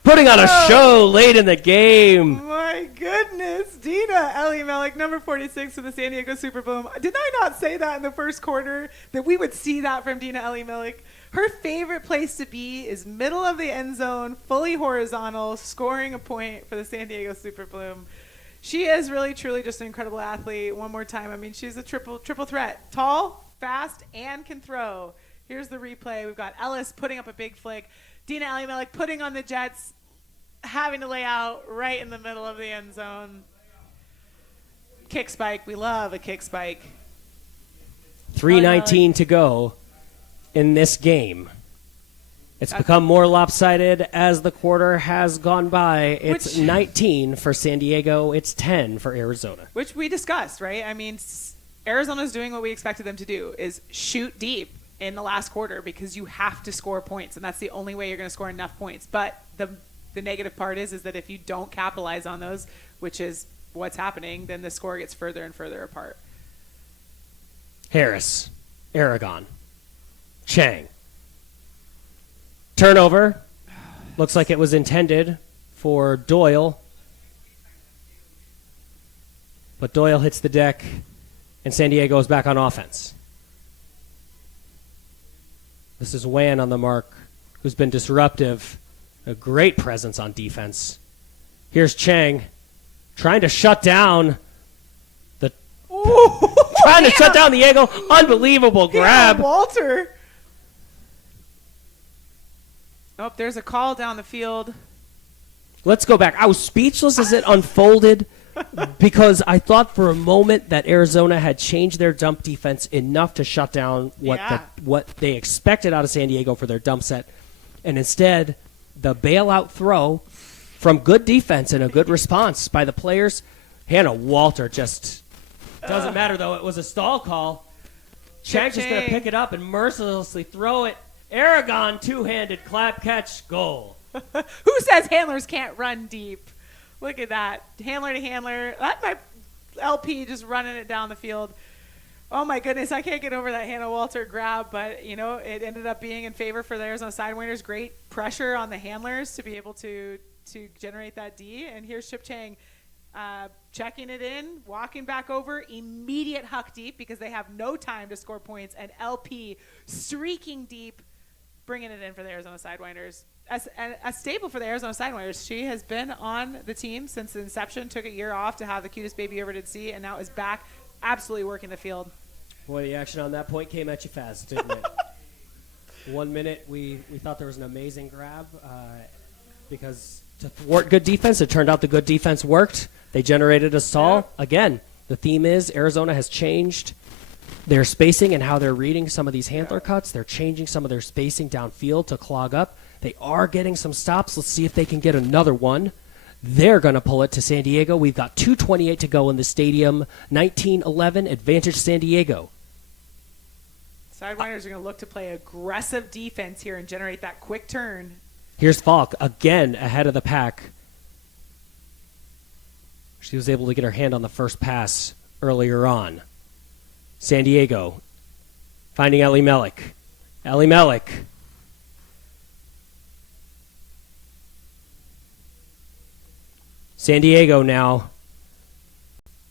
Putting on a show late in the game. My goodness. Dina Ellie Melick, number 46 for the San Diego Super Bloom. Did I not say that in the first quarter, that we would see that from Dina Ellie Melick? Her favorite place to be is middle of the end zone, fully horizontal, scoring a point for the San Diego Super Bloom. She is really, truly just an incredible athlete. One more time, I mean, she's a triple threat. Tall, fast, and can throw. Here's the replay. We've got Ellis putting up a big flick. Dina Ellie Melick putting on the Jets, having to lay out right in the middle of the end zone. Kick spike. We love a kick spike. 3:19 to go in this game. It's become more lopsided as the quarter has gone by. It's 19 for San Diego. It's 10 for Arizona. Which we discussed, right? I mean, Arizona's doing what we expected them to do, is shoot deep in the last quarter because you have to score points, and that's the only way you're going to score enough points. But the negative part is that if you don't capitalize on those, which is what's happening, then the score gets further and further apart. Harris, Aragon, Chang. Turnover. Looks like it was intended for Doyle. But Doyle hits the deck, and San Diego is back on offense. This is Wan on the mark, who's been disruptive. A great presence on defense. Here's Chang trying to shut down the shut down the angle. Unbelievable grab. Yeah, Walter. Oh, there's a call down the field. Let's go back. I was speechless as it unfolded because I thought for a moment that Arizona had changed their dump defense enough to shut down what they expected out of San Diego for their dump set. And instead, the bailout throw from good defense and a good response by the players, Hannah Walter just doesn't matter, though. It was a stall call. Chang's just going to pick it up and mercilessly throw it. Aragon, two-handed clap catch, goal. Who says handlers can't run deep? Look at that. Handler to handler. That my LP just running it down the field. Oh, my goodness. I can't get over that Hannah Walter grab, but, you know, it ended up being in favor for the Arizona Sidewinders. Great pressure on the handlers to be able to generate that D. And here's Chip Chang checking it in, walking back over, immediate huck deep because they have no time to score points, and LP streaking deep, bringing it in for the Arizona Sidewinders. A staple for the Arizona Sidewinders. She has been on the team since the inception, took a year off to have the cutest baby you ever did see, and now is back absolutely working the field. Boy, the action on that point came at you fast, didn't it? 1 minute, we thought there was an amazing grab because to thwart good defense, it turned out the good defense worked. They generated a stall. Yep. Again, the theme is Arizona has changed their spacing and how they're reading some of these handler cuts. They're changing some of their spacing downfield to clog up. They are getting some stops. Let's see if they can get another one. They're going to pull it to San Diego. We've got 2:28 to go in the stadium. 19-11, advantage San Diego. Sidewinders are going to look to play aggressive defense here and generate that quick turn. Here's Falk, again ahead of the pack. She was able to get her hand on the first pass earlier on. San Diego finding Ellie Mellick. Ellie Mellick. San Diego now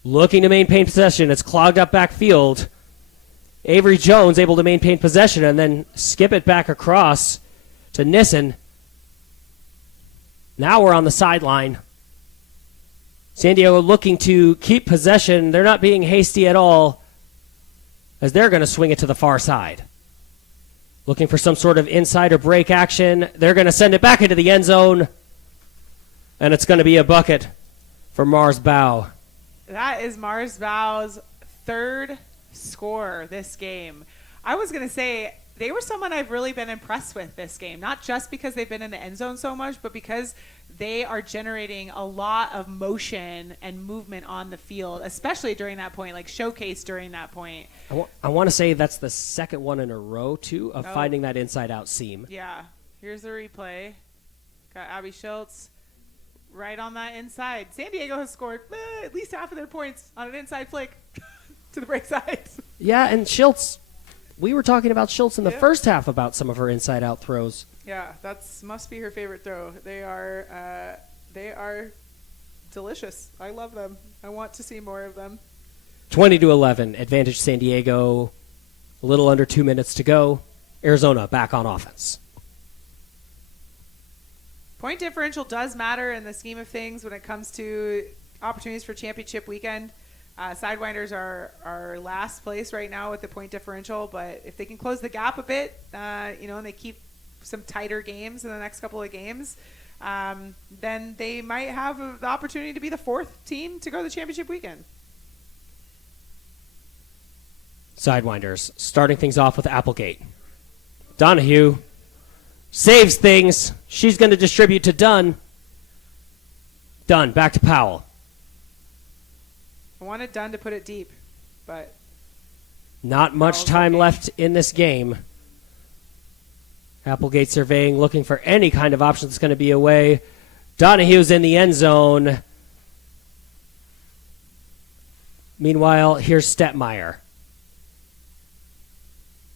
looking to maintain possession. It's clogged up backfield. Avery Jones able to maintain possession and then skip it back across to Nissen. Now we're on the sideline. San Diego looking to keep possession. They're not being hasty at all as they're going to swing it to the far side. Looking for some sort of inside or break action. They're going to send it back into the end zone. And it's going to be a bucket for Mars Bow. That is Mars Bow's third score this game. I was going to say they were someone I've really been impressed with this game, not just because they've been in the end zone so much, but because they are generating a lot of motion and movement on the field, especially during that point, like showcase during that point. I want to say that's the second one in a row, too, of finding that inside-out seam. Yeah. Here's the replay. Got Abby Schultz right on that inside. San Diego has scored at least half of their points on an inside flick to the break side. Yeah, and Schultz, we were talking about Schultz in the first half about some of her inside-out throws. Yeah, that's must be her favorite throw. They are delicious. I love them. I want to see more of them. 20-11, advantage San Diego. A little under 2 minutes to go. Arizona back on offense. Point differential does matter in the scheme of things when it comes to opportunities for championship weekend. Sidewinders are last place right now with the point differential, but if they can close the gap a bit, and they keep some tighter games in the next couple of games, then they might have the opportunity to be the fourth team to go to the championship weekend. Sidewinders starting things off with Applegate. Donahue saves things. She's going to distribute to Dunn. Dunn, back to Powell. I wanted Dunn to put it deep, but not much time left in this game. Applegate surveying, looking for any kind of option that's going to be away. Donahue's in the end zone. Meanwhile, here's Stetmeyer.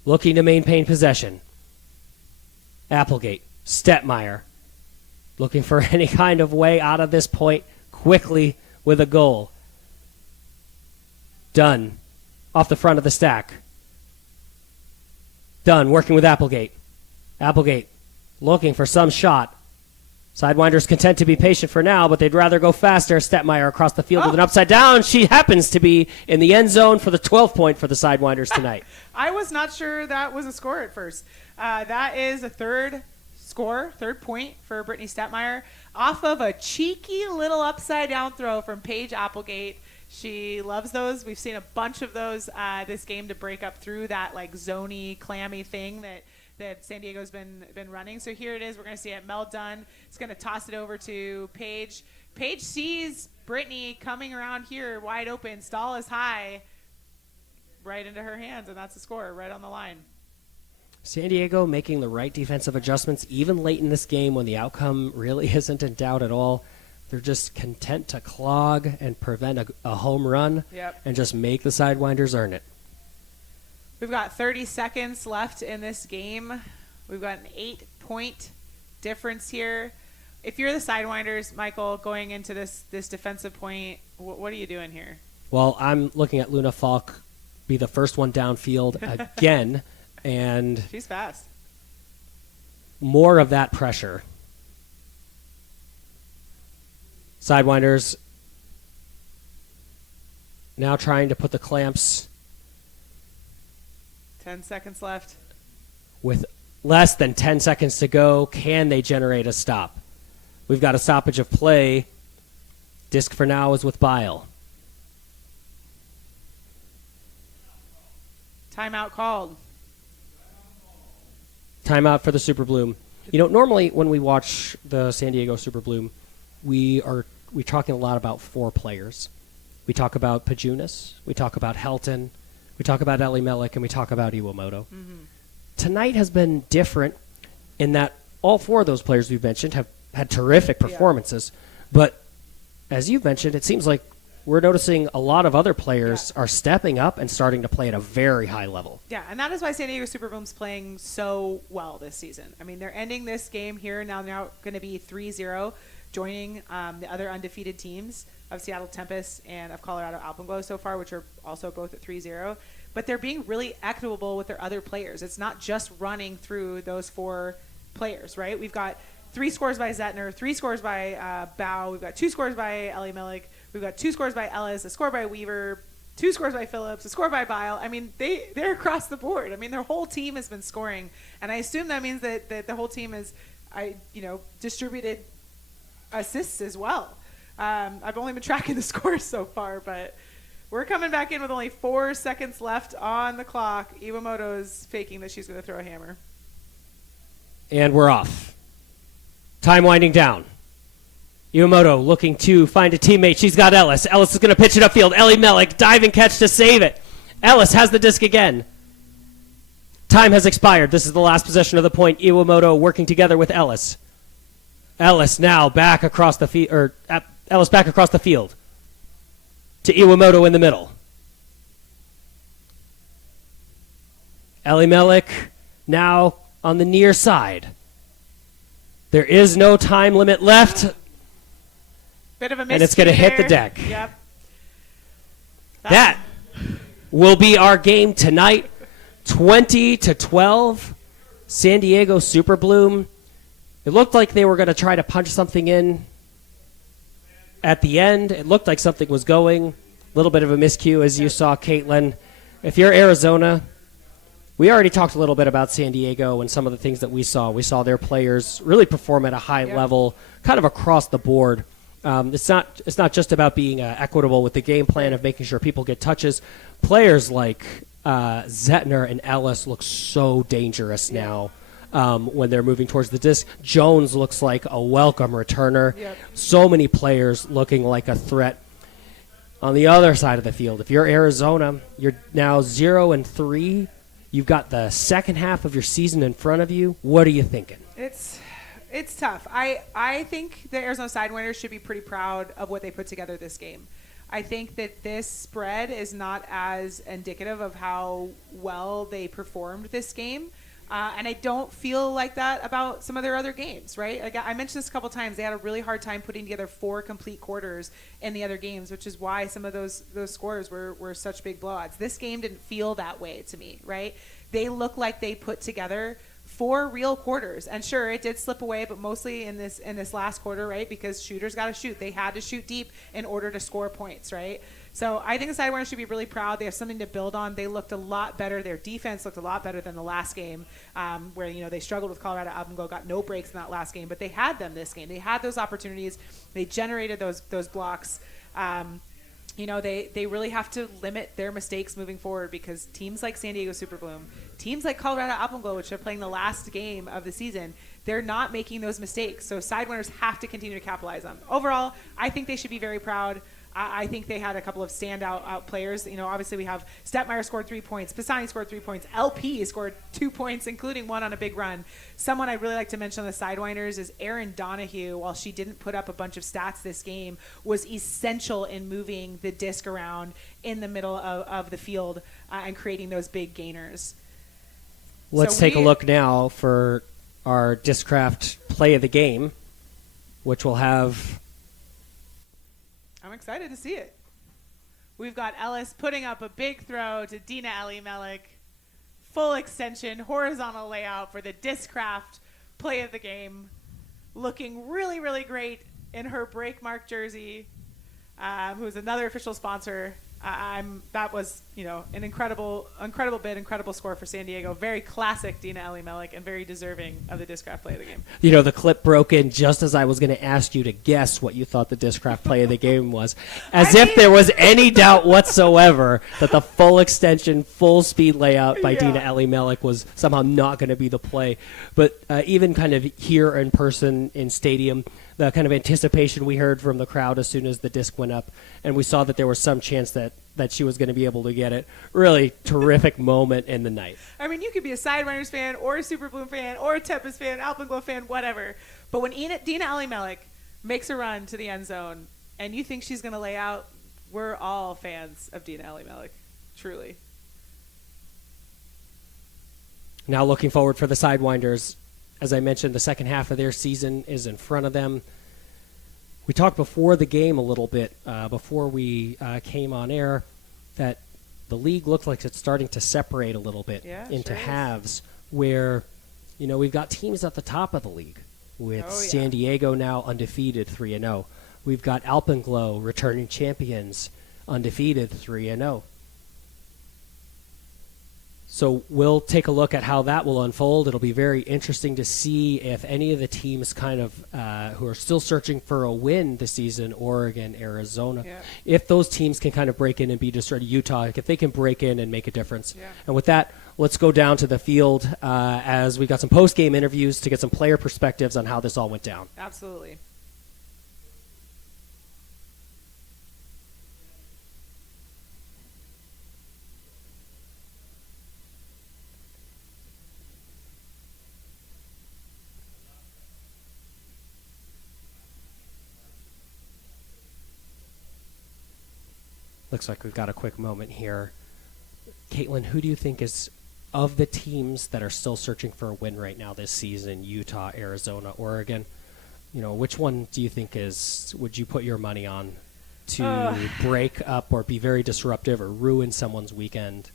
Looking to maintain possession. Applegate, Stetmeyer. Looking for any kind of way out of this point quickly with a goal. Dunn, off the front of the stack. Dunn working with Applegate. Applegate looking for some shot. Sidewinders content to be patient for now, but they'd rather go faster. Stetmeyer across the field with an upside down. She happens to be in the end zone for the 12th point for the Sidewinders tonight. I was not sure that was a score at first. That is a third point for Brittany Stetmeyer. off of a cheeky little upside down throw from Paige Applegate. She loves those. We've seen a bunch of those this game to break up through that like zony, clammy thing that San Diego's been running. So here it is. We're going to see it. Mel Dunn is going to toss it over to Paige. Paige sees Brittany coming around here wide open. Stall is high. Right into her hands, and that's the score right on the line. San Diego making the right defensive adjustments even late in this game when the outcome really isn't in doubt at all. They're just content to clog and prevent a home run and just make the Sidewinders earn it. We've got 30 seconds left in this game. We've got an 8-point difference here. If you're the Sidewinders, Michael, going into this defensive point, what are you doing here? Well, I'm looking at Luna Falk be the first one downfield again, and she's fast. More of that pressure. Sidewinders now trying to put the clamps 10 seconds left. With less than 10 seconds to go, can they generate a stop? We've got a stoppage of play. Disc for now is with Bile. Timeout called. Timeout for the Super Bloom. You know, normally when we watch the San Diego Super Bloom, we're talking a lot about four players. We talk about Pajunas, we talk about Helton, we talk about Ellie Melik, and we talk about Iwamoto. Mm-hmm. Tonight has been different in that all four of those players we've mentioned have had terrific performances. But as you've mentioned, it seems like we're noticing a lot of other players are stepping up and starting to play at a very high level. Yeah, and that is why San Diego Super Bloom's playing so well this season. I mean, they're ending this game here now going to be 3-0, joining the other undefeated teams of Seattle Tempest and of Colorado Alpenglow so far, which are also both at 3-0. But they're being really equitable with their other players. It's not just running through those four players, right? We've got 3 scores by Zetner, 3 scores by Bao. We've got 2 scores by Ellie Melik. We've got 2 scores by Ellis, a score by Weaver, 2 scores by Phillips, a score by Bile. I mean, they're across the board. I mean, their whole team has been scoring, and I assume that means that the whole team is, distributed assists as well. I've only been tracking the scores so far, but we're coming back in with only 4 seconds left on the clock. Iwamoto is faking that she's going to throw a hammer. And we're off. Time winding down. Iwamoto looking to find a teammate. She's got Ellis. Ellis is going to pitch it upfield. Ellie Melik, diving catch to save it. Ellis has the disc again. Time has expired. This is the last possession of the point. Iwamoto working together with Ellis. Ellis now back across the field, Ellis back across the field to Iwamoto in the middle. Ellie Melik now on the near side. There is no time limit left. Bit of a and it's going to hit the deck. Yep. That will be our game tonight. 20-12. San Diego Super Bloom. It looked like they were going to try to punch something in at the end. It looked like something was going. A little bit of a miscue, as you saw, Caitlin. If you're Arizona, we already talked a little bit about San Diego and some of the things that we saw. We saw their players really perform at a high level, kind of across the board. It's not just about being equitable with the game plan of making sure people get touches. Players like Zetner and Ellis look so dangerous now when they're moving towards the disc. Jones looks like a welcome returner. Yep. So many players looking like a threat. On the other side of the field, if you're Arizona, you're now 0-3. You've got the second half of your season in front of you. What are you thinking? It's tough. I think the Arizona Sidewinders should be pretty proud of what they put together this game. I think that this spread is not as indicative of how well they performed this game. And I don't feel like that about some of their other games, right? Like I mentioned this a couple times. They had a really hard time putting together 4 complete quarters in the other games, which is why some of those scores were such big blowouts. This game didn't feel that way to me, right? They look like they put together 4 real quarters, and sure, it did slip away, but mostly in this last quarter, right? Because shooters got to shoot. They had to shoot deep in order to score points, right? So I think the Sidewinders should be really proud. They have something to build on. They looked a lot better. Their defense looked a lot better than the last game, where they struggled with Colorado Alpengo, got no breaks in that last game, but they had them this game. They had those opportunities. They generated those blocks. They really have to limit their mistakes moving forward, because teams like San Diego Superbloom, teams like Colorado Alpenglow, which are playing the last game of the season, they're not making those mistakes. So Sidewinders have to continue to capitalize on them. Overall, I think they should be very proud. I think they had a couple of standout players. Obviously we have Stepmeyer scored 3 points, Pisani scored 3 points, LP scored 2 points, including one on a big run. Someone I'd really like to mention on the Sidewinders is Erin Donahue. While she didn't put up a bunch of stats this game, was essential in moving the disc around in the middle of the field and creating those big gainers. Let's take a look now for our Discraft play of the game, which will have... I'm excited to see it. We've got Ellis putting up a big throw to Dina Elimelech. Full extension, horizontal layout for the Discraft play of the game. Looking really, really great in her Breakmark jersey, who's another official sponsor. That was, an incredible bid, incredible score for San Diego. Very classic Dina Elimelech, and very deserving of the Discraft play of the game. The clip broke in just as I was going to ask you to guess what you thought the Discraft play of the game was, if there was any doubt whatsoever that the full extension, full speed layout by Dina Elimelech was somehow not going to be the play. But even kind of here in person in stadium, the kind of anticipation we heard from the crowd as soon as the disc went up, and we saw that there was some chance that she was going to be able to get it. Really terrific moment in the night. I mean, you could be a Sidewinders fan, or a Superbloom fan, or a Tempest fan, Alpenglow fan, whatever. But when Dina Elimelech makes a run to the end zone, and you think she's going to lay out, we're all fans of Dina Elimelech, truly. Now looking forward for the Sidewinders. As I mentioned, the second half of their season is in front of them. We talked before the game a little bit, before we came on air, that the league looked like it's starting to separate a little bit into halves, where, we've got teams at the top of the league, with San Diego now undefeated 3-0. We've got Alpenglow, returning champions, undefeated 3-0. So we'll take a look at how that will unfold. It'll be very interesting to see if any of the teams kind of who are still searching for a win this season, Oregon, Arizona, if those teams can kind of break in and be disrupted, Utah, if they can break in and make a difference. Yeah. And with that, let's go down to the field as we got some post-game interviews to get some player perspectives on how this all went down. Absolutely. Looks like we've got a quick moment here. Caitlin, who do you think is, of the teams that are still searching for a win right now this season, Utah, Arizona, Oregon, which one do you think would you put your money on to break up or be very disruptive or ruin someone's weekend?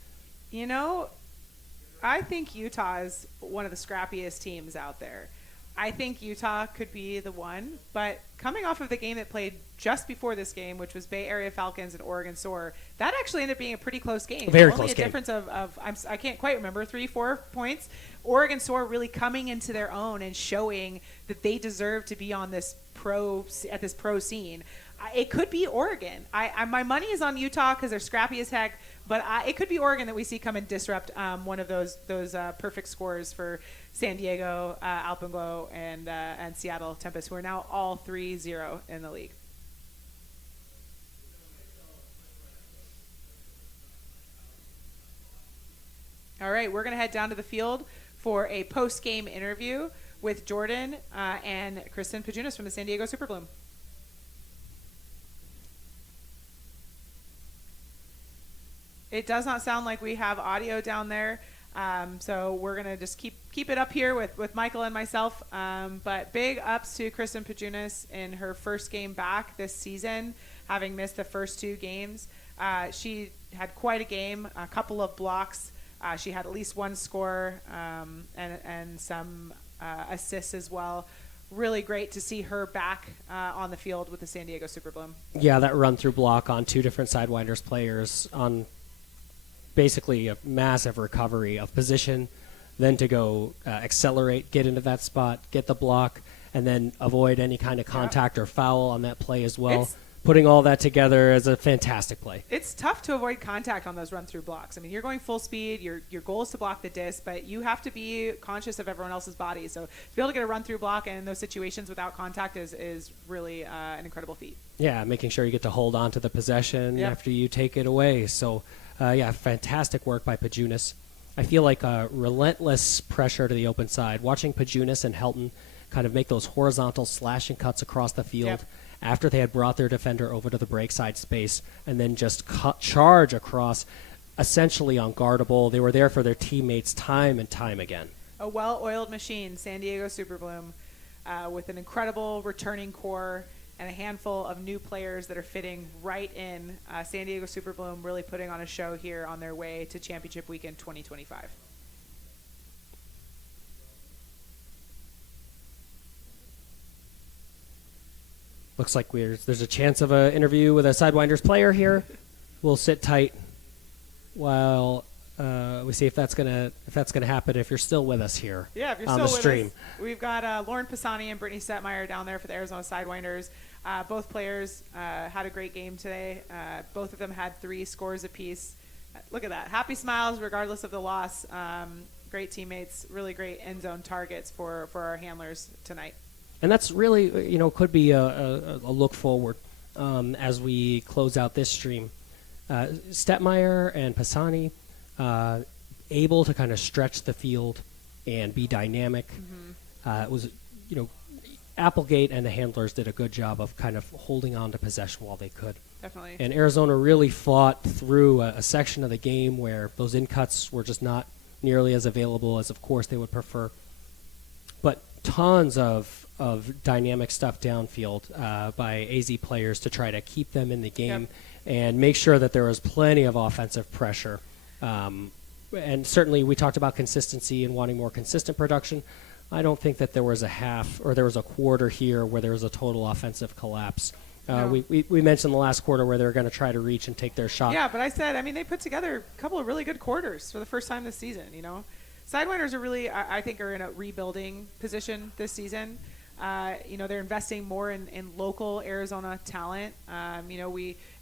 I think Utah is one of the scrappiest teams out there. I think Utah could be the one, but coming off of the game that played just before this game, which was Bay Area Falcons and Oregon Soar, that actually ended up being a pretty close game. Very Only close game. A difference of I can't quite remember, 3-4 points. Oregon Soar really coming into their own and showing that they deserve to be on this pro scene. It could be Oregon. My money is on Utah because they're scrappy as heck, but it could be Oregon that we see come and disrupt one of those perfect scores for San Diego, Alpenglow, and Seattle Tempest, who are now all 3-0 in the league. All right, we're going to head down to the field for a post-game interview with Jordan and Kristen Pajunas from the San Diego Superbloom. It does not sound like we have audio down there, so we're going to just keep it up here with Michael and myself. But big ups to Kristen Pajunas in her first game back this season, having missed the first 2 games. She had quite a game, a couple of blocks. She had at least one score and some assists as well. really great to see her back on the field with the San Diego Super Bloom. Yeah, that run-through block on two different Sidewinders players on basically a massive recovery of position, then to go accelerate, get into that spot, get the block, and then avoid any kind of contact or foul on that play as well. Putting all that together is a fantastic play. It's tough to avoid contact on those run-through blocks. I mean, you're going full speed. Your goal is to block the disc, but you have to be conscious of everyone else's body. So to be able to get a run-through block in those situations without contact is really an incredible feat. Yeah, making sure you get to hold on to the possession after you take it away. So, fantastic work by Pajunas. I feel like a relentless pressure to the open side. Watching Pajunas and Helton kind of make those horizontal slashing cuts across the field after they had brought their defender over to the break side space and then just charge across, essentially unguardable. They were there for their teammates time and time again. A well-oiled machine, San Diego Super Bloom, with an incredible returning core and a handful of new players that are fitting right in. San Diego Super Bloom really putting on a show here on their way to Championship Weekend 2025. Looks like there's a chance of an interview with a Sidewinders player here. We'll sit tight while we see if that's gonna happen. If you're still with us here, if you're on still the with stream, us, we've got Lauren Pisani and Brittany Setmeyer down there for the Arizona Sidewinders. Both players had a great game today. Both of them had 3 scores apiece. Look at that, happy smiles regardless of the loss. Great teammates, really great end zone targets for our handlers tonight. and that's really could be a look forward as we close out this stream. Stetmeyer and Pisani able to kind of stretch the field and be dynamic. It was, Applegate and the handlers did a good job of kind of holding on to possession while they could. Definitely. And Arizona really fought through a section of the game where those in-cuts were just not nearly as available as, of course, they would prefer. But tons of dynamic stuff downfield by AZ players to try to keep them in the game and make sure that there was plenty of offensive pressure. And certainly we talked about consistency and wanting more consistent production. I don't think that there was a half or there was a quarter here where there was a total offensive collapse. No. We mentioned the last quarter where they were going to try to reach and take their shot. Yeah, but I said, they put together a couple of really good quarters for the first time this season, Sidewinders are really, I think, are in a rebuilding position this season. They're investing more in local Arizona talent.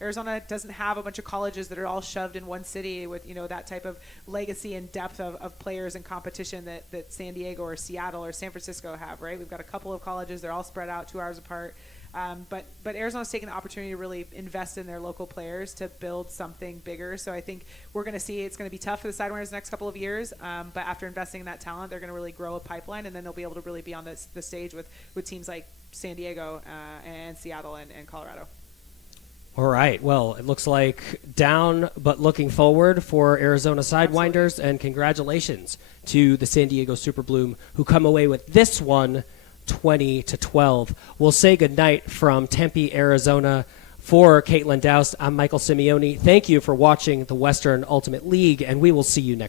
Arizona doesn't have a bunch of colleges that are all shoved in one city with, that type of legacy and depth of players and competition that San Diego or Seattle or San Francisco have, right? We've got a couple of colleges. They're all spread out 2 hours apart. But Arizona's taking the opportunity to really invest in their local players to build something bigger. So I think we're going to see it's going to be tough for the Sidewinders the next couple of years. But after investing in that talent, they're going to really grow a pipeline, and then they'll be able to really be on the stage with teams like San Diego and Seattle and Colorado. All right. Well, it looks like down but looking forward for Arizona Sidewinders. Absolutely. And congratulations to the San Diego Super Bloom who come away with this one 20-12. We'll say goodnight from Tempe, Arizona. For Caitlin Doust, I'm Michael Simeone. Thank you for watching the Western Ultimate League, and we will see you next